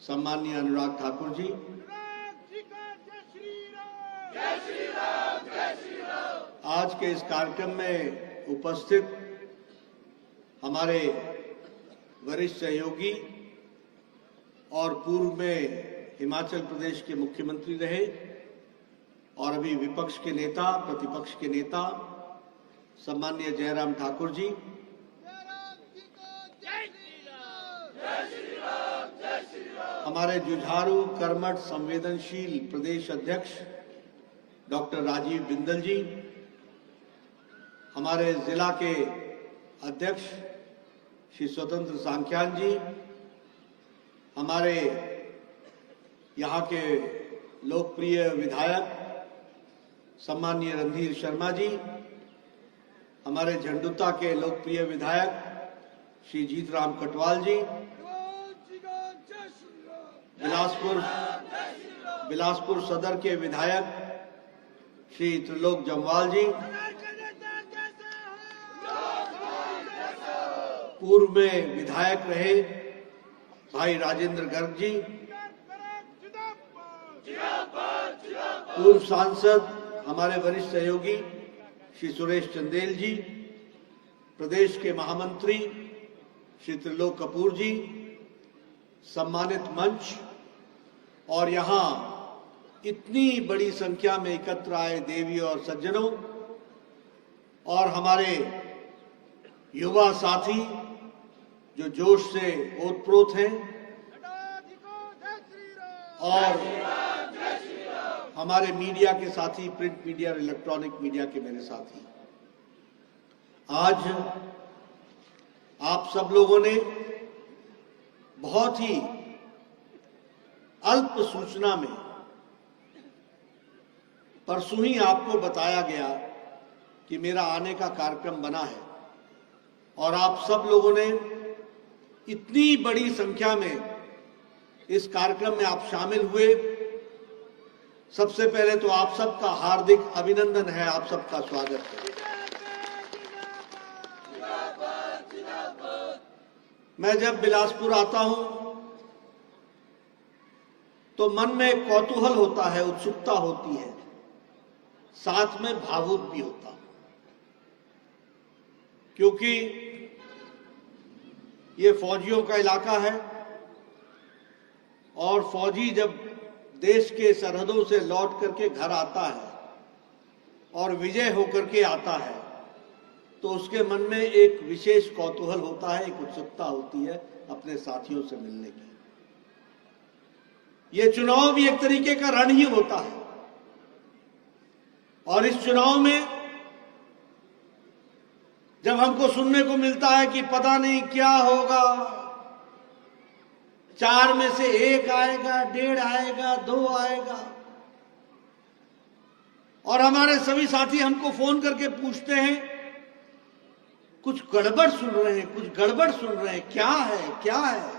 सम्माननीय अनुराग ठाकुर जी, आज के इस कार्यक्रम में उपस्थित हमारे वरिष्ठ सहयोगी और पूर्व में हिमाचल प्रदेश के मुख्यमंत्री रहे और अभी विपक्ष के नेता, प्रतिपक्ष के नेता सम्माननीय जयराम ठाकुर जी, हमारे जुझारू कर्मठ संवेदनशील प्रदेश अध्यक्ष डॉक्टर राजीव बिंदल जी, हमारे जिला के अध्यक्ष श्री स्वतंत्र सांख्यान जी, हमारे यहाँ के लोकप्रिय विधायक सम्माननीय रणधीर शर्मा जी, हमारे झंडुता के लोकप्रिय विधायक श्री जीतराम कटवाल जी, बिलासपुर सदर के विधायक श्री त्रिलोक जम्वाल जी, पूर्व में विधायक रहे भाई राजेंद्र गर्ग जी, पूर्व सांसद हमारे वरिष्ठ सहयोगी श्री सुरेश चंदेल जी, प्रदेश के महामंत्री श्री त्रिलोक कपूर जी, सम्मानित मंच और यहाँ इतनी बड़ी संख्या में एकत्र आए देवी और सज्जनों और हमारे युवा साथी जो जोश से ओतप्रोत हैं और हमारे मीडिया के साथी, प्रिंट मीडिया और इलेक्ट्रॉनिक मीडिया के मेरे साथी, आज आप सब लोगों ने बहुत ही अल्प सूचना में, परसों ही आपको बताया गया कि मेरा आने का कार्यक्रम बना है और आप सब लोगों ने इतनी बड़ी संख्या में इस कार्यक्रम में आप शामिल हुए। सबसे पहले तो आप सबका हार्दिक अभिनंदन है, आप सबका स्वागत है। मैं जब बिलासपुर आता हूं तो मन में कौतूहल होता है, उत्सुकता होती है, साथ में भावुक भी होता हूं, क्योंकि ये फौजियों का इलाका है और फौजी जब देश के सरहदों से लौट करके घर आता है और विजय होकर के आता है तो उसके मन में एक विशेष कौतूहल होता है, एक उत्सुकता होती है अपने साथियों से मिलने की। ये चुनाव भी एक तरीके का रण ही होता है और इस चुनाव में जब हमको सुनने को मिलता है कि पता नहीं क्या होगा, 4 में से 1 आएगा, 1.5 आएगा, 2 आएगा, और हमारे सभी साथी हमको फोन करके पूछते हैं कुछ गड़बड़ सुन रहे हैं, कुछ गड़बड़ सुन रहे हैं, क्या है, क्या है।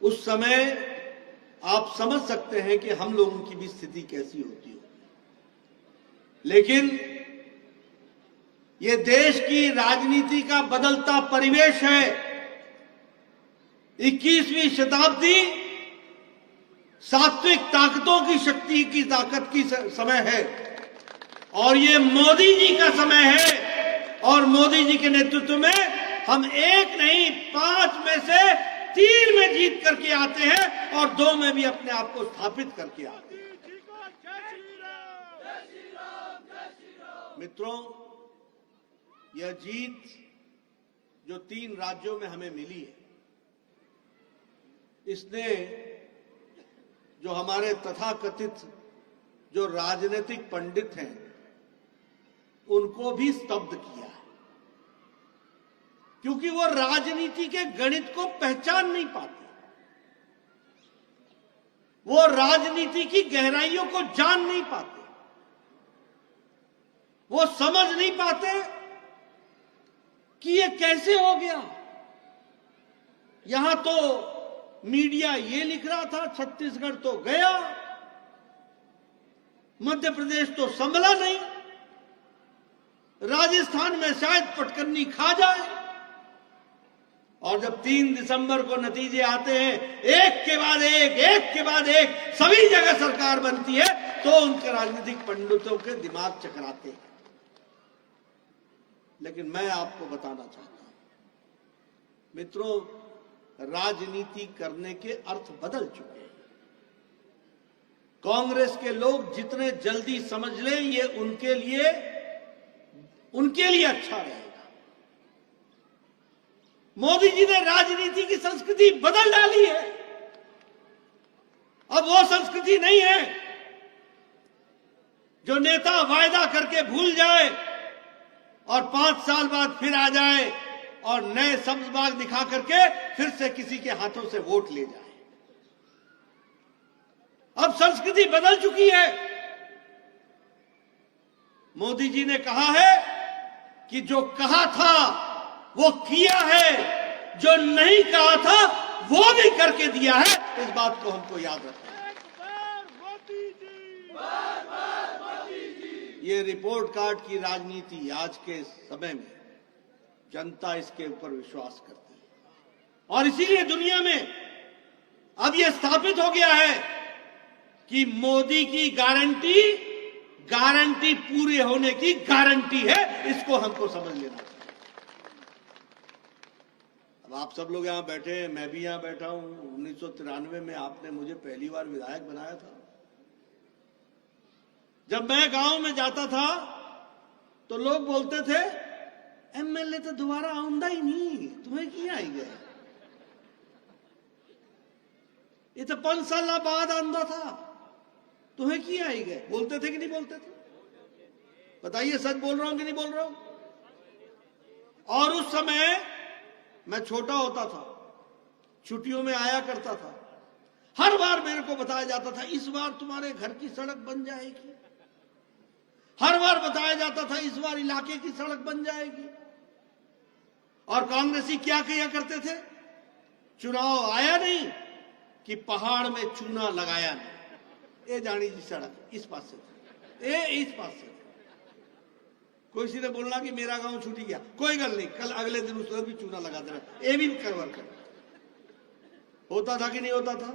उस समय आप समझ सकते हैं कि हम लोगों की भी स्थिति कैसी होती हो। लेकिन ये देश की राजनीति का बदलता परिवेश है। 21वीं शताब्दी सात्विक ताकतों की शक्ति की ताकत की समय है और ये मोदी जी का समय है और मोदी जी के नेतृत्व में हम 1 नहीं 5 में से 3 में जीत करके आते हैं और 2 में भी अपने आप को स्थापित करके आते हैं। मित्रों, यह जीत जो 3 राज्यों में हमें मिली है, इसने जो हमारे तथाकथित जो राजनीतिक पंडित हैं उनको भी स्तब्ध किया है, क्योंकि वो राजनीति के गणित को पहचान नहीं पाते, वो राजनीति की गहराइयों को जान नहीं पाते, वो समझ नहीं पाते कि ये कैसे हो गया। यहां तो मीडिया ये लिख रहा था छत्तीसगढ़ तो गया, मध्य प्रदेश तो संभला नहीं, राजस्थान में शायद पटकन्नी खा जाए, और जब 3 दिसंबर को नतीजे आते हैं, एक के बाद एक सभी जगह सरकार बनती है, तो उनके राजनीतिक पंडितों के दिमाग चकराते हैं। लेकिन मैं आपको बताना चाहता हूं मित्रों, राजनीति करने के अर्थ बदल चुके हैं। कांग्रेस के लोग जितने जल्दी समझ लें ये उनके लिए अच्छा रहेगा। मोदी जी ने राजनीति की संस्कृति बदल डाली है। अब वो संस्कृति नहीं है जो नेता वायदा करके भूल जाए और 5 साल बाद फिर आ जाए और नए सब्ज बाग दिखा करके फिर से किसी के हाथों से वोट ले जाए। अब संस्कृति बदल चुकी है। मोदी जी ने कहा है कि जो कहा था वो किया है, जो नहीं कहा था वो भी करके दिया है। इस बात को हमको याद रखना है। ये रिपोर्ट कार्ड की राजनीति आज के समय में जनता इसके ऊपर विश्वास करती है और इसीलिए दुनिया में अब यह स्थापित हो गया है कि मोदी की गारंटी पूरे होने की गारंटी है। इसको हमको समझ लेना चाहिए। अब आप सब लोग यहां बैठे हैं, मैं भी यहां बैठा हूं। 1993 में आपने मुझे पहली बार विधायक बनाया था। जब मैं गांव में जाता था तो लोग बोलते थे एमएलए तो दोबारा आऊंगा ही नहीं, तुम्हें क्या आई गया, ये तो 5 साल बाद आंदा था, तुम्हें क्या आई गए। बोलते थे कि नहीं बोलते थे? बताइए, सच बोल रहा हूं कि नहीं बोल रहा हूं? और उस समय मैं छोटा होता था, छुट्टियों में आया करता था। हर बार मेरे को बताया जाता था इस बार तुम्हारे घर की सड़क बन जाएगी। हर बार बताया जाता था इस बार इलाके की सड़क बन जाएगी। और कांग्रेसी क्या किया करते थे? चुनाव आया नहीं कि पहाड़ में चूना लगाया नहीं। ये जानी जी सड़क इस पास से, ये इस पास से। कोई सी ने बोलना कि मेरा गांव छूटी गया, कोई गल नहीं, कल अगले दिन उस भी चूना लगा देना, ये भी करवर कर। होता था कि नहीं होता था?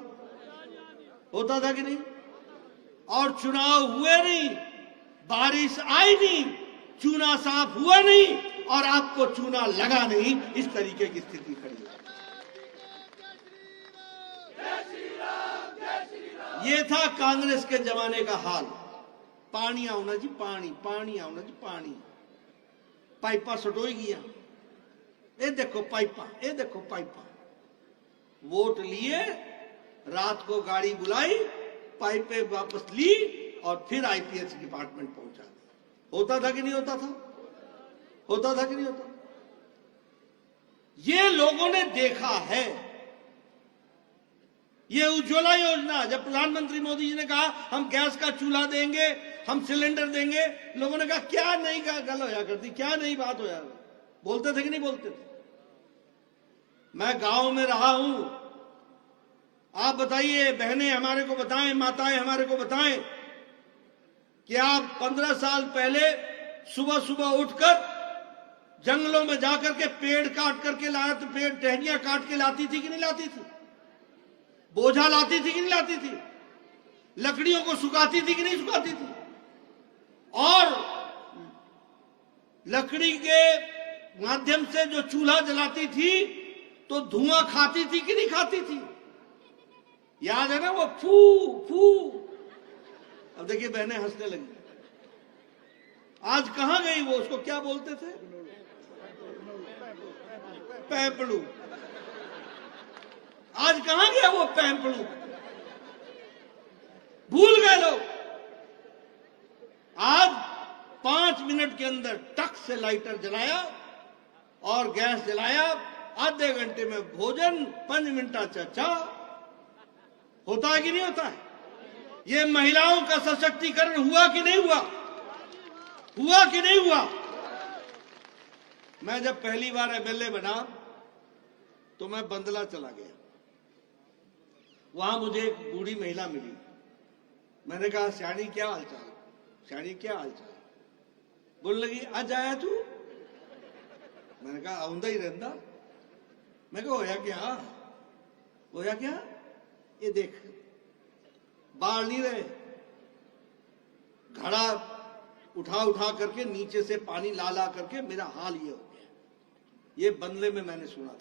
होता था कि नहीं? और चुनाव हुए नहीं, बारिश आई नहीं, चूना साफ हुआ नहीं और आपको चूना लगा नहीं। इस तरीके की स्थिति खड़ी है। ये था कांग्रेस के जमाने का हाल। पानी आना जी, पानी आना जी, पानी पाइपा सटोई गया। ये देखो पाइपा, ये देखो पाइपा। वोट लिए, रात को गाड़ी बुलाई, पाइपे वापस ली और फिर आईपीएच डिपार्टमेंट पहुंचा दी। होता था कि नहीं होता था? होता था कि नहीं होता? ये लोगों ने देखा है। ये उज्ज्वला योजना, जब प्रधानमंत्री मोदी जी ने कहा हम गैस का चूल्हा देंगे, हम सिलेंडर देंगे, लोगों ने कहा क्या नई गल होया करती, क्या नई बात होया। बोलते थे कि नहीं बोलते थे? मैं गांव में रहा हूं। आप बताइए, बहनें हमारे को बताएं, माताएं हमारे को बताएं कि आप 15 साल पहले सुबह सुबह उठकर जंगलों में जाकर के पेड़ काट करके लाया, तो पेड़ टहनियां काट के लाती थी कि नहीं लाती थी? बोझा लाती थी कि नहीं लाती थी? लकड़ियों को सुखाती थी कि नहीं सुखाती थी? और लकड़ी के माध्यम से जो चूल्हा जलाती थी तो धुआं खाती थी कि नहीं खाती थी? याद है ना वो फू फू। अब देखिए बहनें हंसने लगी। आज कहां गई वो? उसको क्या बोलते थे? पैपड़ू। आज कहां गया वो पैपड़ू? भूल गए लोग। आज 5 मिनट के अंदर टक से लाइटर जलाया और गैस जलाया, आधे घंटे में भोजन, 5 मिनट चर्चा। होता है कि नहीं होता है? ये महिलाओं का सशक्तिकरण हुआ कि नहीं हुआ? हुआ कि नहीं हुआ? मैं जब पहली बार एमएलए बना तो मैं बंदला चला गया। वहां मुझे एक बूढ़ी महिला मिली। मैंने कहा श्याणी क्या हालचाल? श्याणी क्या हालचाल? बोलने लगी आज आया तू? मैंने कहा आऊंदा ही रहता। मैं कहा होया क्या? होया क्या? ये देख, बाढ़ नहीं रहे, घड़ा उठा उठा करके नीचे से पानी ला ला करके मेरा हाल ये हो गया। ये बंगले में मैंने सुना था।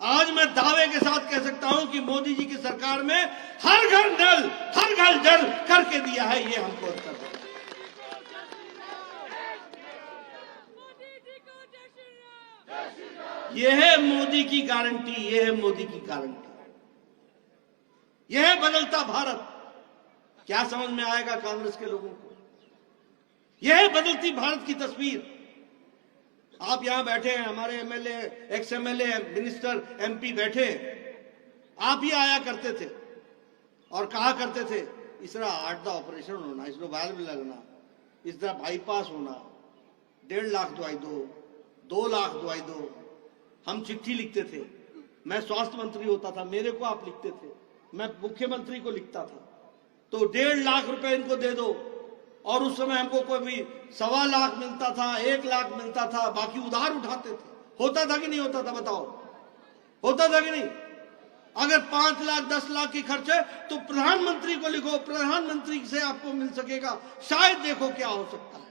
आज मैं दावे के साथ कह सकता हूं कि मोदी जी की सरकार में हर घर नल, हर घर जल करके दिया है। ये हमको उत्तर है। यह है मोदी की गारंटी, यह है मोदी की गारंटी, यह है बदलता भारत। क्या समझ में आएगा कांग्रेस के लोगों को? यह है बदलती भारत की तस्वीर। आप यहां बैठे हैं, हमारे MLA, ex MLA, minister, MP बैठे। आप ही आया करते थे और कहा करते थे इस तरह हार्ट का ऑपरेशन होना, इस तरह वाल्व लगना, इस तरह बाईपास होना, 1.5 लाख दवाई दो, 2 लाख दवाई दो। हम चिट्ठी लिखते थे। मैं स्वास्थ्य मंत्री होता था, मेरे को आप लिखते थे, मैं मुख्यमंत्री को लिखता था, तो 1.5 लाख रुपए इनको दे दो। और उस समय हमको कोई भी 1.25 लाख मिलता था, 1 लाख मिलता था, बाकी उधार उठाते थे। होता था कि नहीं होता था? बताओ, होता था कि नहीं? अगर 5 लाख 10 लाख की खर्च है तो प्रधानमंत्री को लिखो, प्रधानमंत्री से आपको मिल सकेगा, शायद देखो क्या हो सकता है।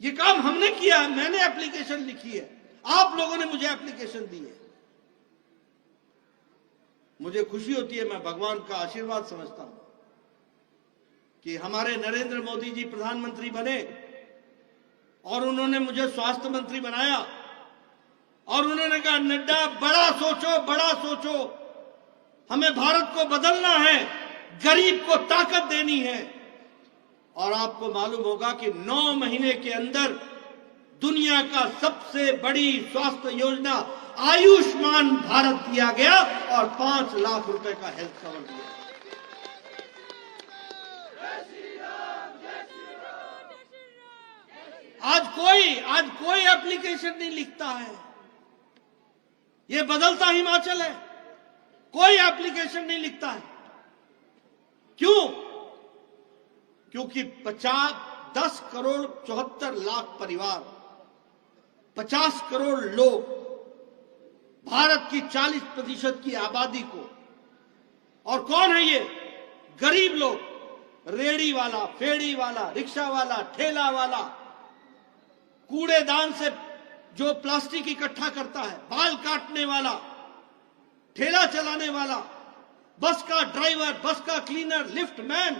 ये काम हमने किया है, मैंने एप्लीकेशन लिखी है, आप लोगों ने मुझे एप्लीकेशन दी है। मुझे खुशी होती है, मैं भगवान का आशीर्वाद समझता हूं कि हमारे नरेंद्र मोदी जी प्रधानमंत्री बने और उन्होंने मुझे स्वास्थ्य मंत्री बनाया और उन्होंने कहा नड्डा बड़ा सोचो, बड़ा सोचो, हमें भारत को बदलना है, गरीब को ताकत देनी है। और आपको मालूम होगा कि 9 महीने के अंदर दुनिया का सबसे बड़ी स्वास्थ्य योजना आयुष्मान भारत दिया गया और 5 लाख रुपए का हेल्थ कवर दिया। आज कोई एप्लीकेशन नहीं लिखता है। ये बदलता हिमाचल है, कोई एप्लीकेशन नहीं लिखता है। क्यों? क्योंकि 10 करोड़ 74 लाख परिवार, 50 करोड़ लोग, भारत की 40% की आबादी को, और कौन है ये? गरीब लोग, रेड़ी वाला, फेड़ी वाला, रिक्शा वाला, ठेला वाला, कूड़ेदान से जो प्लास्टिक इकट्ठा करता है, बाल काटने वाला, ठेला चलाने वाला, बस का ड्राइवर, बस का क्लीनर, लिफ्ट मैन,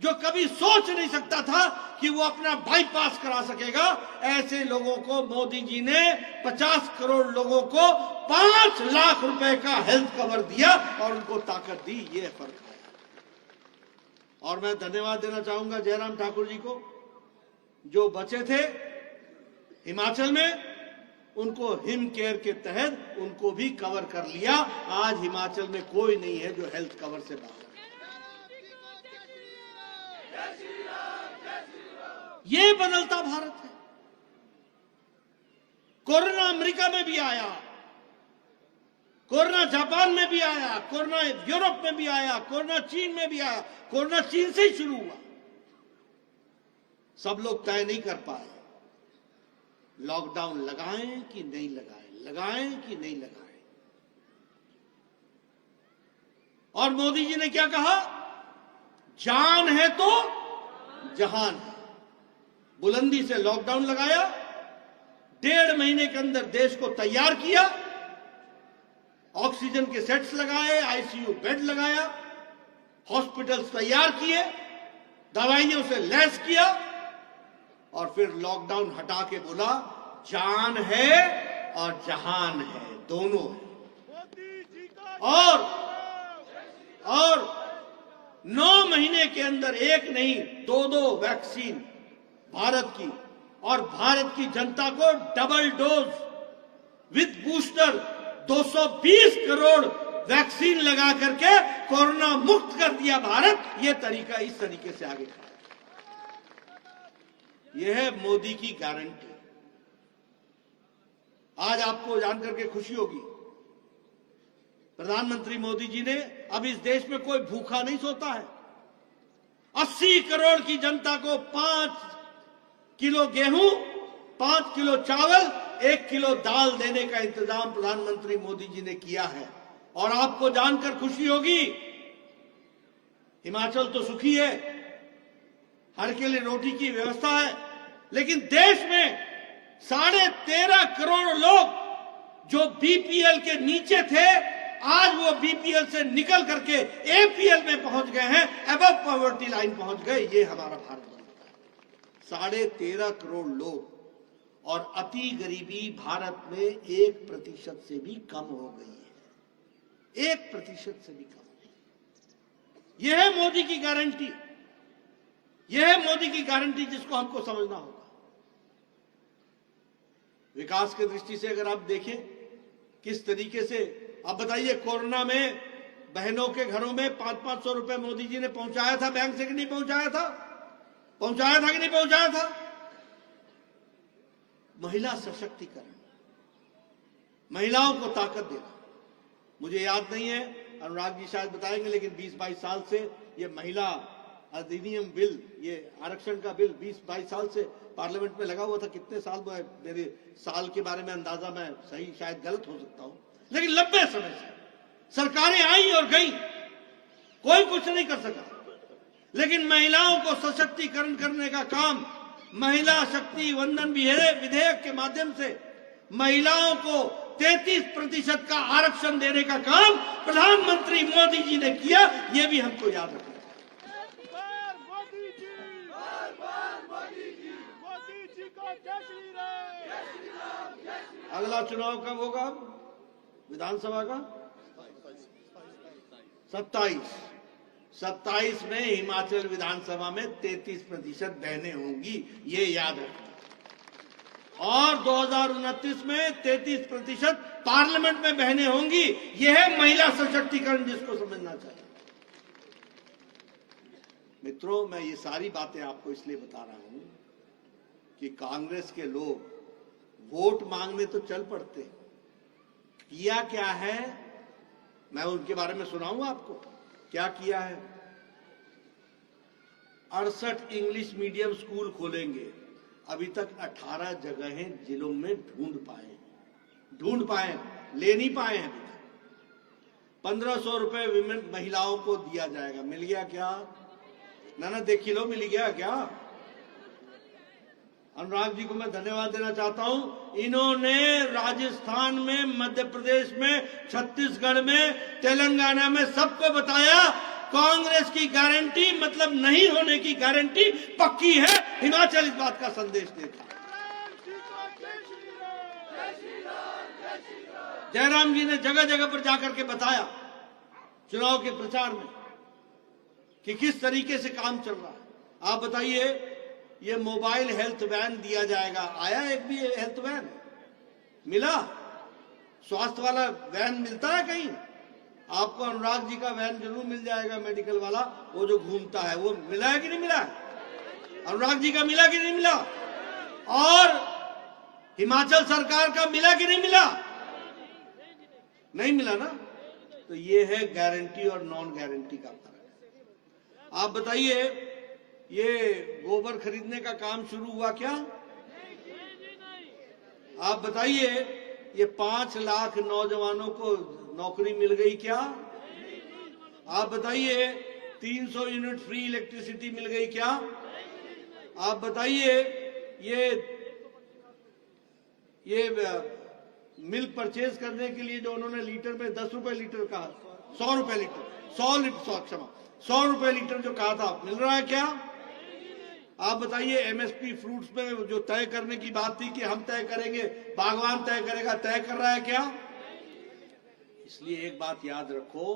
जो कभी सोच नहीं सकता था कि वो अपना बाईपास करा सकेगा, ऐसे लोगों को मोदी जी ने 50 करोड़ लोगों को 5 लाख रुपए का हेल्थ कवर दिया और उनको ताकत दी। ये फर्क है। और मैं धन्यवाद देना चाहूंगा जयराम ठाकुर जी को, जो बचे थे हिमाचल में, उनको हिम केयर के तहत उनको भी कवर कर लिया। आज हिमाचल में कोई नहीं है जो हेल्थ कवर से बाहर। ये बदलता भारत है। कोरोना अमेरिका में भी आया, कोरोना जापान में भी आया, कोरोना यूरोप में भी आया, कोरोना चीन में भी आया। कोरोना चीन से ही शुरू हुआ। सब लोग तय नहीं कर पाए लॉकडाउन लगाएं कि नहीं लगाएं, लगाएं कि नहीं लगाएं। और मोदी जी ने क्या कहा? जान है तो जहान है। बुलंदी से लॉकडाउन लगाया, 1.5 महीने के अंदर देश को तैयार किया, ऑक्सीजन के सेट्स लगाए, आईसीयू बेड लगाया, हॉस्पिटल्स तैयार किए, दवाइयों से लैस किया और फिर लॉकडाउन हटा के बोला जान है और जहान है, दोनों है। और 9 महीने के अंदर एक नहीं 2 वैक्सीन भारत की, और भारत की जनता को double dose with booster 220 crore vaccine लगा करके कोरोना मुक्त कर दिया भारत। यह तरीका इस तरीके से आगे बढ़ा। यह है मोदी की गारंटी। आज आपको जानकर के खुशी होगी, प्रधानमंत्री मोदी जी ने, अब इस देश में कोई भूखा नहीं सोता है। 80 करोड़ की जनता को 5 किलो गेहूं, 5 किलो चावल, 1 किलो दाल देने का इंतजाम प्रधानमंत्री मोदी जी ने किया है। और आपको जानकर खुशी होगी, हिमाचल तो सुखी है, हर के लिए रोटी की व्यवस्था है, लेकिन देश में 13.5 करोड़ लोग जो बीपीएल के नीचे थे, आज वो बीपीएल से निकल करके एपीएल में पहुंच गए हैं, अबव पॉवर्टी लाइन पहुंच गए। ये हमारा भारत बनता है। 13.5 करोड़ लोग, और अति गरीबी भारत में 1% से भी कम हो गई है। 1% से भी कम। यह है मोदी की गारंटी। यह है मोदी की गारंटी जिसको हमको समझना होगा। विकास की दृष्टि से अगर आप देखें किस तरीके से, आप बताइए, कोरोना में बहनों के घरों में 500-500 रुपए मोदी जी ने पहुंचाया था बैंक से कि नहीं पहुंचाया था? पहुंचाया था कि नहीं पहुंचाया था? महिला सशक्तिकरण, महिलाओं को ताकत देना। मुझे याद नहीं है, अनुराग जी शायद बताएंगे, लेकिन 20-22 साल से ये महिला अधिनियम बिल, ये आरक्षण का बिल 20-22 साल से पार्लियामेंट में लगा हुआ था। कितने साल हुआ है, मेरे साल के बारे में अंदाजा मैं सही शायद गलत हो सकता हूं, लेकिन लंबे समय से सरकारें आई और गई, कोई कुछ नहीं कर सका। लेकिन महिलाओं को सशक्तिकरण करने का काम, महिला शक्ति वंदन विधेयक के माध्यम से महिलाओं को 33% का आरक्षण देने का काम प्रधानमंत्री मोदी जी ने किया। यह भी हमको याद रखना। अगला चुनाव कब होगा विधानसभा का? 27 में हिमाचल विधानसभा में 33% बहनें होंगी, ये याद रखना। और 2029 में 33% पार्लियामेंट में बहनें होंगी। यह है महिला सशक्तिकरण, जिसको समझना चाहिए। मित्रों, मैं ये सारी बातें आपको इसलिए बता रहा हूं कि कांग्रेस के लोग वोट मांगने तो चल पड़ते, किया क्या है मैं उनके बारे में सुनाऊंगा आपको। क्या किया है? 68 इंग्लिश मीडियम स्कूल खोलेंगे। अभी तक 18 जगहें जिलों में ढूंढ पाए, ले नहीं पाए हैं। 1500 रुपए विमेन महिलाओं को दिया जाएगा। मिल गया क्या? ना देखी लो, मिल गया क्या? अनुराग जी को मैं धन्यवाद देना चाहता हूं। इन्होंने राजस्थान में, मध्य प्रदेश में, छत्तीसगढ़ में, तेलंगाना में सबको बताया कांग्रेस की गारंटी मतलब नहीं होने की गारंटी पक्की है। हिमाचल इस बात का संदेश देता है। जयराम जी ने जगह जगह पर जाकर के बताया चुनाव के प्रचार में कि किस तरीके से काम चल रहा है। आप बताइए, ये मोबाइल हेल्थ वैन दिया जाएगा, आया एक भी हेल्थ वैन मिला? स्वास्थ्य वाला वैन मिलता है कहीं? आपको अनुराग जी का वैन जरूर मिल जाएगा, मेडिकल वाला, वो जो घूमता है, वो मिला है कि नहीं मिला? अनुराग जी का मिला कि नहीं मिला? और हिमाचल सरकार का मिला कि नहीं मिला? नहीं मिला ना। तो ये है गारंटी और नॉन गारंटी का फर्क। आप बताइए, ये गोबर खरीदने का काम शुरू हुआ क्या? आप बताइए, ये 5 लाख नौजवानों को नौकरी मिल गई क्या? आप बताइए, 300 यूनिट फ्री इलेक्ट्रिसिटी मिल गई क्या? आप बताइए, ये मिल्क परचेज करने के लिए जो उन्होंने लीटर में 10 रुपए लीटर कहा, 100 रुपए लीटर, क्षमा 100 रुपए लीटर जो कहा था, मिल रहा है क्या? आप बताइए, एमएसपी फ्रूट्स में जो तय करने की बात थी कि हम तय करेंगे, बागवान तय करेगा, तय कर रहा है क्या? इसलिए एक बात याद रखो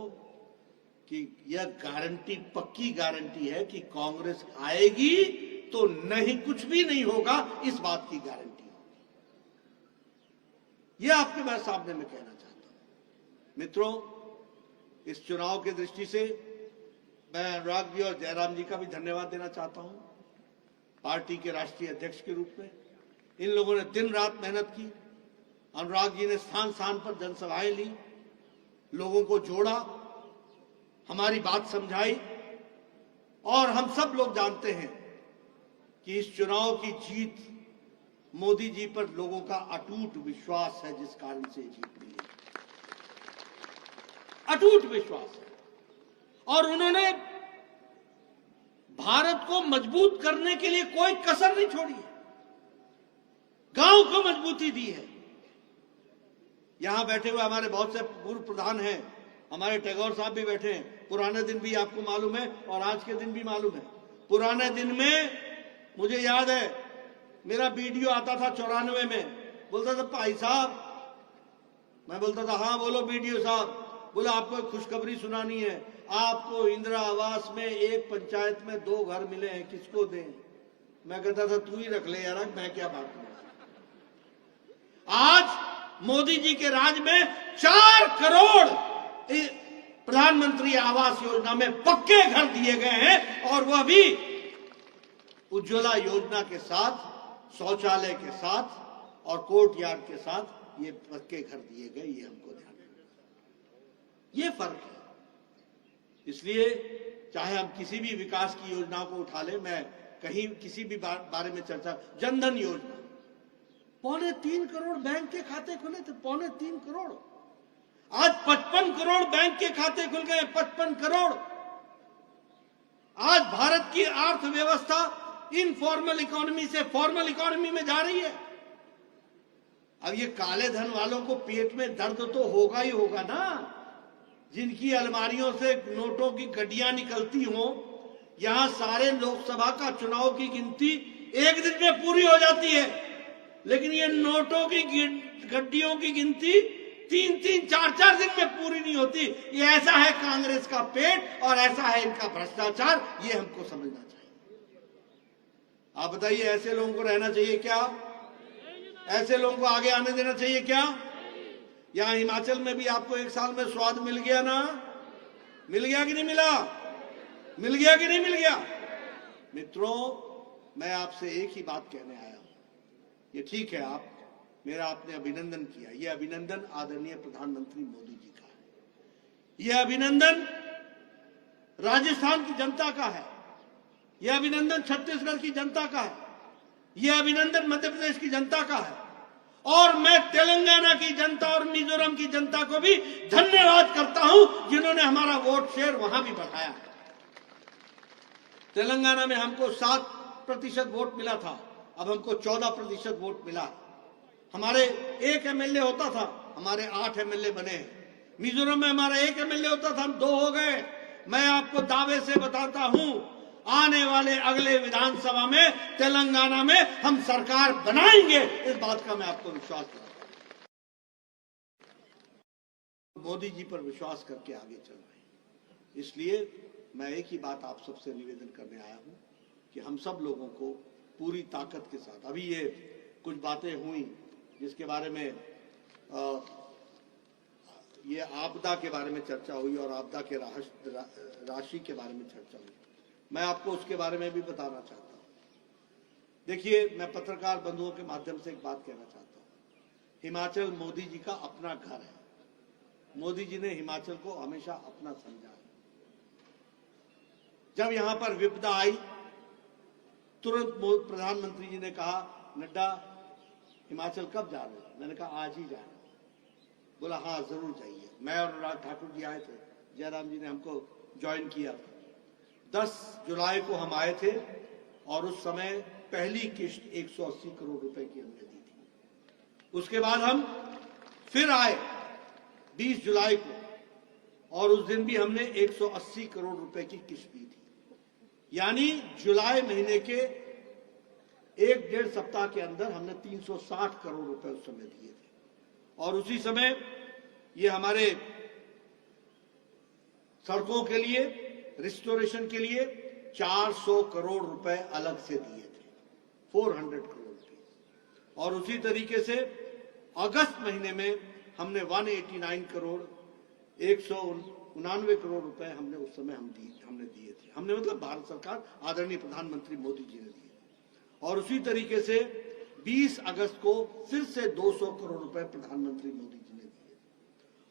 कि यह गारंटी पक्की गारंटी है कि कांग्रेस आएगी तो नहीं, कुछ भी नहीं होगा, इस बात की गारंटी। यह आपके मैं सामने में कहना चाहता हूं। मित्रों, इस चुनाव की दृष्टि से मैं अनुराग जी और जयराम जी का भी धन्यवाद देना चाहता हूं। पार्टी के राष्ट्रीय अध्यक्ष के रूप में इन लोगों ने दिन रात मेहनत की। अनुराग जी ने स्थान स्थान पर जनसभाएं ली, लोगों को जोड़ा, हमारी बात समझाई, और हम सब लोग जानते हैं कि इस चुनाव की जीत मोदी जी पर लोगों का अटूट विश्वास है, जिस कारण से जीत मिली, अटूट विश्वास है। और उन्होंने भारत को मजबूत करने के लिए कोई कसर नहीं छोड़ी है, गांव को मजबूती दी है। यहां बैठे हुए हमारे बहुत से पूर्व प्रधान हैं, हमारे टैगोर साहब भी बैठे हैं। पुराने दिन भी आपको मालूम है और आज के दिन भी मालूम है। पुराने दिन में मुझे याद है, मेरा वीडियो आता था 94 में, बोलता था भाई साहब, मैं बोलता था हाँ बोलो वीडियो साहब। बोला आपको एक खुशखबरी सुनानी है, आपको इंदिरा आवास में एक पंचायत में 2 घर मिले हैं, किसको दें? मैं कहता था तू ही रख ले यार, मैं क्या बात करूं। आज मोदी जी के राज में 4 करोड़ प्रधानमंत्री आवास योजना में पक्के घर दिए गए हैं, और वह भी उज्ज्वला योजना के साथ, शौचालय के साथ और कोर्ट यार्ड के साथ ये पक्के घर दिए गए। ये हमको ध्यान रखना, ये फर्क है। इसलिए चाहे हम किसी भी विकास की योजना को उठा ले, मैं कहीं किसी भी बारे में चर्चा, जनधन योजना 3.25 करोड़ बैंक के खाते खुले थे, 3.25 करोड़। आज 55 करोड़ बैंक के खाते खुल गए, 55 करोड़। आज भारत की अर्थव्यवस्था इनफॉर्मल इकोनॉमी से फॉर्मल इकोनॉमी में जा रही है। अब ये काले धन वालों को पेट में दर्द तो होगा ही होगा ना, जिनकी अलमारियों से नोटों की गड्डियां निकलती हों। यहां सारे लोकसभा का चुनाव की गिनती एक दिन में पूरी हो जाती है, लेकिन ये नोटों की गड्डियों की गिनती 3-3, 4-4 दिन में पूरी नहीं होती। ये ऐसा है कांग्रेस का पेट और ऐसा है इनका भ्रष्टाचार, ये हमको समझना चाहिए। आप बताइए, ऐसे लोगों को रहना चाहिए क्या? ऐसे लोगों को आगे आने देना चाहिए क्या? यहां हिमाचल में भी आपको 1 साल में स्वाद मिल गया ना? मिल गया कि नहीं मिला? मिल गया कि नहीं मिल गया? मित्रों, मैं आपसे एक ही बात कहने आया हूं। ये ठीक है, आपने अभिनंदन किया, ये अभिनंदन आदरणीय प्रधानमंत्री मोदी जी का है, ये अभिनंदन राजस्थान की जनता का है, यह अभिनंदन छत्तीसगढ़ की जनता का है, यह अभिनंदन मध्य प्रदेश की जनता का है, और मैं तेलंगाना की जनता और मिजोरम की जनता को भी धन्यवाद करता हूं, जिन्होंने हमारा वोट शेयर वहां भी बढ़ाया। तेलंगाना में हमको 7% वोट मिला था, अब हमको 14% वोट मिला। हमारे 1 एमएलए होता था, हमारे 8 एमएलए बने। मिजोरम में हमारा 1 एमएलए होता था, हम 2 हो गए। मैं आपको दावे से बताता हूं, आने वाले अगले विधानसभा में तेलंगाना में हम सरकार बनाएंगे, इस बात का मैं आपको विश्वास दिलाता हूं। मोदी जी पर विश्वास करके आगे चल रहे हैं। इसलिए मैं एक ही बात आप सबसे निवेदन करने आया हूं कि हम सब लोगों को पूरी ताकत के साथ, अभी ये कुछ बातें हुई जिसके बारे में ये आपदा के बारे में चर्चा हुई और आपदा के राशि के बारे में चर्चा हुई, मैं आपको उसके बारे में भी बताना चाहता हूं। देखिए, मैं पत्रकार बंधुओं के माध्यम से एक बात कहना चाहता हूं। हिमाचल मोदी जी का अपना घर है। मोदी जी ने हिमाचल को हमेशा अपना समझा है। जब यहां पर विपदा आई, तुरंत प्रधानमंत्री जी ने कहा, नड्डा हिमाचल कब जा रहे हो? मैंने कहा आज ही जा रहे हो। बोला हाँ जरूर जाइए। मैं और अनुराग ठाकुर जी आए थे, जयराम जी ने हमको ज्वाइन किया था। 10 जुलाई को हम आए थे और उस समय पहली किश्त 180 करोड़ रुपए की हमने दी थी। उसके बाद हम फिर आए 20 जुलाई को और उस दिन भी हमने 180 करोड़ रुपए की किश्त दी थी। यानी जुलाई महीने के 1-1.5 सप्ताह के अंदर हमने 360 करोड़ रुपए उस समय दिए थे। और उसी समय ये हमारे सड़कों के लिए, रिस्टोरेशन के लिए 400 करोड़ रुपए अलग से दिए थे, 400 करोड़ रुपए। और उसी तरीके से अगस्त महीने में हमने 189 करोड़ 199 करोड़ रुपए हमने उस समय हमने दिए थे। हमने मतलब भारत सरकार, आदरणीय प्रधानमंत्री मोदी जी ने दिए। और उसी तरीके से 20 अगस्त को फिर से 200 करोड़ रुपए प्रधानमंत्री मोदी जी ने दिए।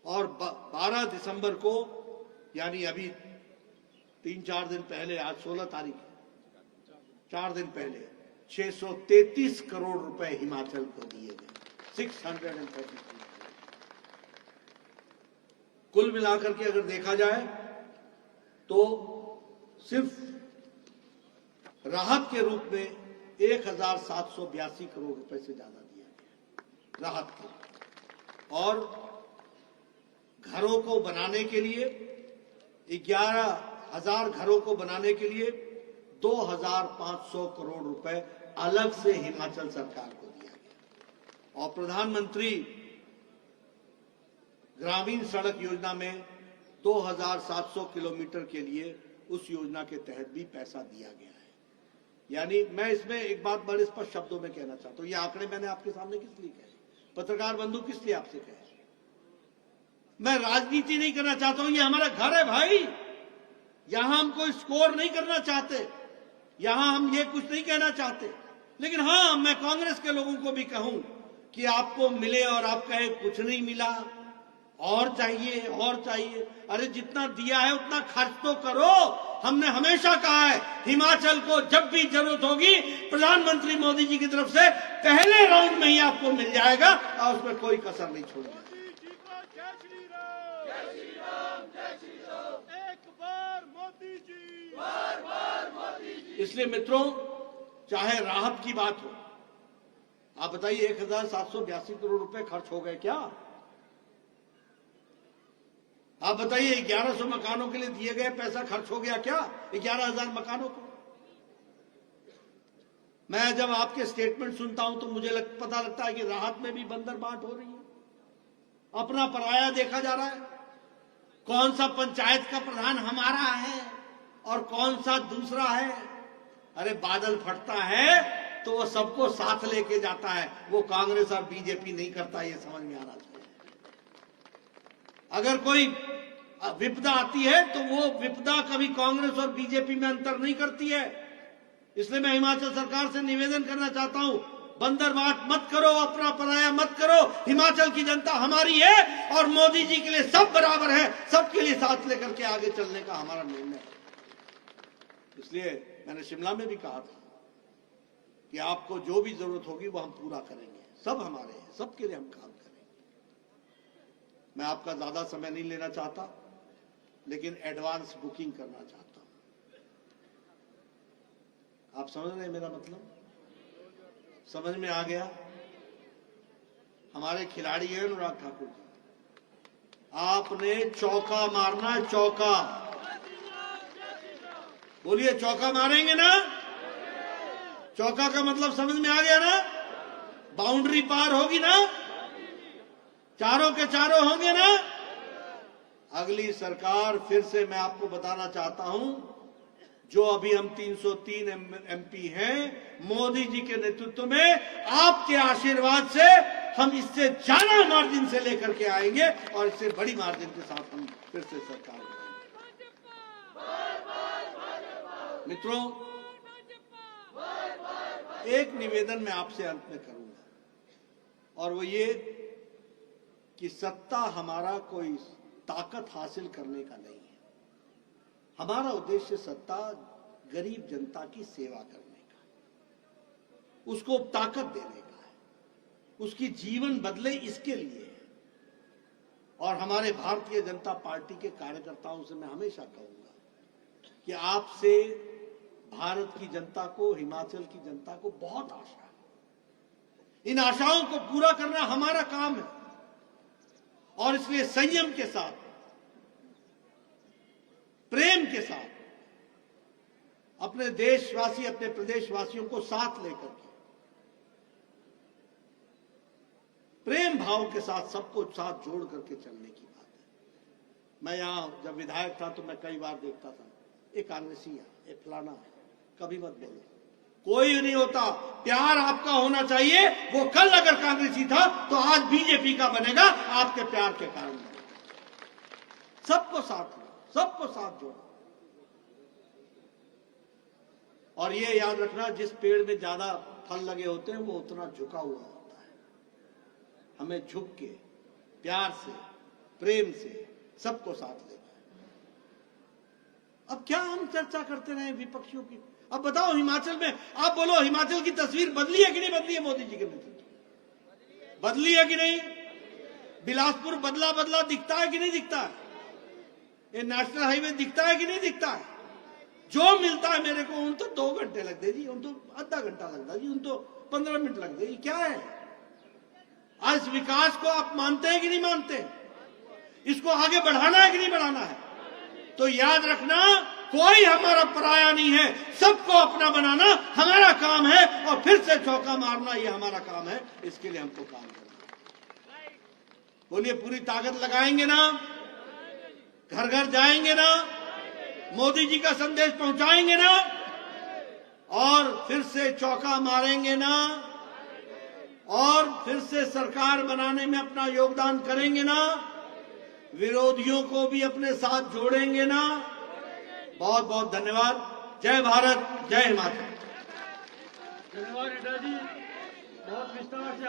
और 12 दिसंबर को, यानी अभी 3-4 दिन पहले, आज 16 तारीख है, 4 दिन पहले 633 करोड़ रुपए हिमाचल को दिए गए। 633। कुल मिलाकर के अगर देखा जाए तो सिर्फ राहत के रूप में 1782 करोड़ रुपए से ज्यादा दिया गया राहत के। और घरों को बनाने के लिए 11,000 घरों को बनाने के लिए 2,500 करोड़ रुपए अलग से हिमाचल सरकार को दिया गया। और प्रधानमंत्री ग्रामीण सड़क योजना में 2,700 किलोमीटर के लिए उस योजना के तहत भी पैसा दिया गया है। यानी मैं इसमें एक बात बड़े स्पष्ट शब्दों में कहना चाहता हूं, ये आंकड़े मैंने आपके सामने किस लिए कहे, पत्रकार बंधु किस लिए आपसे कहे? मैं राजनीति नहीं करना चाहता हूं, ये हमारा घर है भाई। यहां हम कोई स्कोर नहीं करना चाहते, यहां हम ये कुछ नहीं कहना चाहते। लेकिन हां, मैं कांग्रेस के लोगों को भी कहूं कि आपको मिले और आप कहे कुछ नहीं मिला, और चाहिए और चाहिए। अरे जितना दिया है उतना खर्च तो करो। हमने हमेशा कहा है, हिमाचल को जब भी जरूरत होगी प्रधानमंत्री मोदी जी की तरफ से पहले राउंड में ही आपको मिल जाएगा और उसमें कोई कसर नहीं छोड़ेगा। इसलिए मित्रों, चाहे राहत की बात हो, आप बताइए 1782 करोड़ रुपए खर्च हो गए क्या? आप बताइए 1100 मकानों के लिए दिए गए पैसा खर्च हो गया क्या? 11,000 मकानों को। मैं जब आपके स्टेटमेंट सुनता हूं तो मुझे पता लगता है कि राहत में भी बंदर बांट हो रही है, अपना पराया देखा जा रहा है। कौन सा पंचायत का प्रधान हमारा है और कौन सा दूसरा है। अरे बादल फटता है तो वो सबको साथ लेके जाता है, वो कांग्रेस और बीजेपी नहीं करता, ये समझ में आना चाहिए। अगर कोई विपदा आती है तो वो विपदा कभी कांग्रेस और बीजेपी में अंतर नहीं करती है। इसलिए मैं हिमाचल सरकार से निवेदन करना चाहता हूं, बंदरबांट मत करो, अपना पराया मत करो। हिमाचल की जनता हमारी है और मोदी जी के लिए सब बराबर है, सबके लिए साथ लेकर के आगे चलने का हमारा निर्णय है। इसलिए मैंने शिमला में भी कहा था कि आपको जो भी जरूरत होगी वो हम पूरा करेंगे, सब हमारे हैं, सबके लिए हम काम करेंगे। मैं आपका ज्यादा समय नहीं लेना चाहता, लेकिन एडवांस बुकिंग करना चाहता हूं। आप समझ रहे हैं मेरा मतलब? समझ में आ गया? हमारे खिलाड़ी हैं अनुराग ठाकुर जी, आपने चौका मारना है, चौका। बोलिए, चौका मारेंगे ना? चौका का मतलब समझ में आ गया ना? बाउंड्री पार होगी ना? चारों के चारों होंगे ना? अगली सरकार, फिर से मैं आपको बताना चाहता हूं, जो अभी हम 303 एमपी हैं, मोदी जी के नेतृत्व में, आपके आशीर्वाद से हम इससे ज्यादा मार्जिन से लेकर के आएंगे और इससे बड़ी मार्जिन के साथ हम फिर से सरकार बनाएंगे। मित्रों, एक निवेदन मैं आपसे अंत में करूंगा, और वो ये कि सत्ता हमारा कोई ताकत हासिल करने का नहीं है। हमारा उद्देश्य सत्ता गरीब जनता की सेवा करने का, उसको ताकत देने का है, उसकी जीवन बदले इसके लिए है। और हमारे भारतीय जनता पार्टी के कार्यकर्ताओं से मैं हमेशा कहूंगा कि आपसे भारत की जनता को, हिमाचल की जनता को बहुत आशा है। इन आशाओं को पूरा करना हमारा काम है, और इसलिए संयम के साथ, प्रेम के साथ अपने देशवासी, अपने प्रदेशवासियों को साथ लेकर के, प्रेम भाव के साथ सबको साथ जोड़ करके चलने की बात है। मैं यहां जब विधायक था तो मैं कई बार देखता था, एक कांग्रेसी है, एक फलाना है, कभी मत बोलो, कोई नहीं होता। प्यार आपका होना चाहिए। वो कल अगर कांग्रेसी था तो आज बीजेपी का बनेगा, आपके प्यार के कारण। सबको साथ लो, सबको साथ जोड़ो। और ये याद रखना, जिस पेड़ में ज्यादा फल लगे होते हैं वो उतना झुका हुआ होता है। हमें झुक के, प्यार से, प्रेम से सबको साथ लेना है। अब क्या हम चर्चा करते रहे विपक्षियों की? अब बताओ, हिमाचल में आप बोलो, हिमाचल की तस्वीर बदली है कि नहीं बदली है? मोदी जी के नेतृत्व बदली है कि नहीं? बिलासपुर बदला बदला दिखता है कि नहीं दिखता है? ये नेशनल हाईवे दिखता है कि नहीं दिखता है? जो मिलता है मेरे को, उन तो 2 घंटे लगते जी, उन तो आधा घंटा लगता जी, उन तो 15 मिनट लगते। ये क्या है? आज विकास को आप मानते हैं कि नहीं मानते? इसको आगे बढ़ाना है कि नहीं बढ़ाना है? तो याद रखना, कोई हमारा पराया नहीं है, सबको अपना बनाना हमारा काम है, और फिर से चौका मारना ये हमारा काम है। इसके लिए हमको काम करना है। बोलिए, पूरी ताकत लगाएंगे ना? घर घर जाएंगे ना? मोदी जी का संदेश पहुंचाएंगे ना? और फिर से चौका मारेंगे ना? और फिर से सरकार बनाने में अपना योगदान करेंगे ना? विरोधियों को भी अपने साथ जोड़ेंगे ना? बहुत बहुत धन्यवाद। जय भारत, जय हिमाचल। धन्यवाद नेता जी, बहुत विस्तार से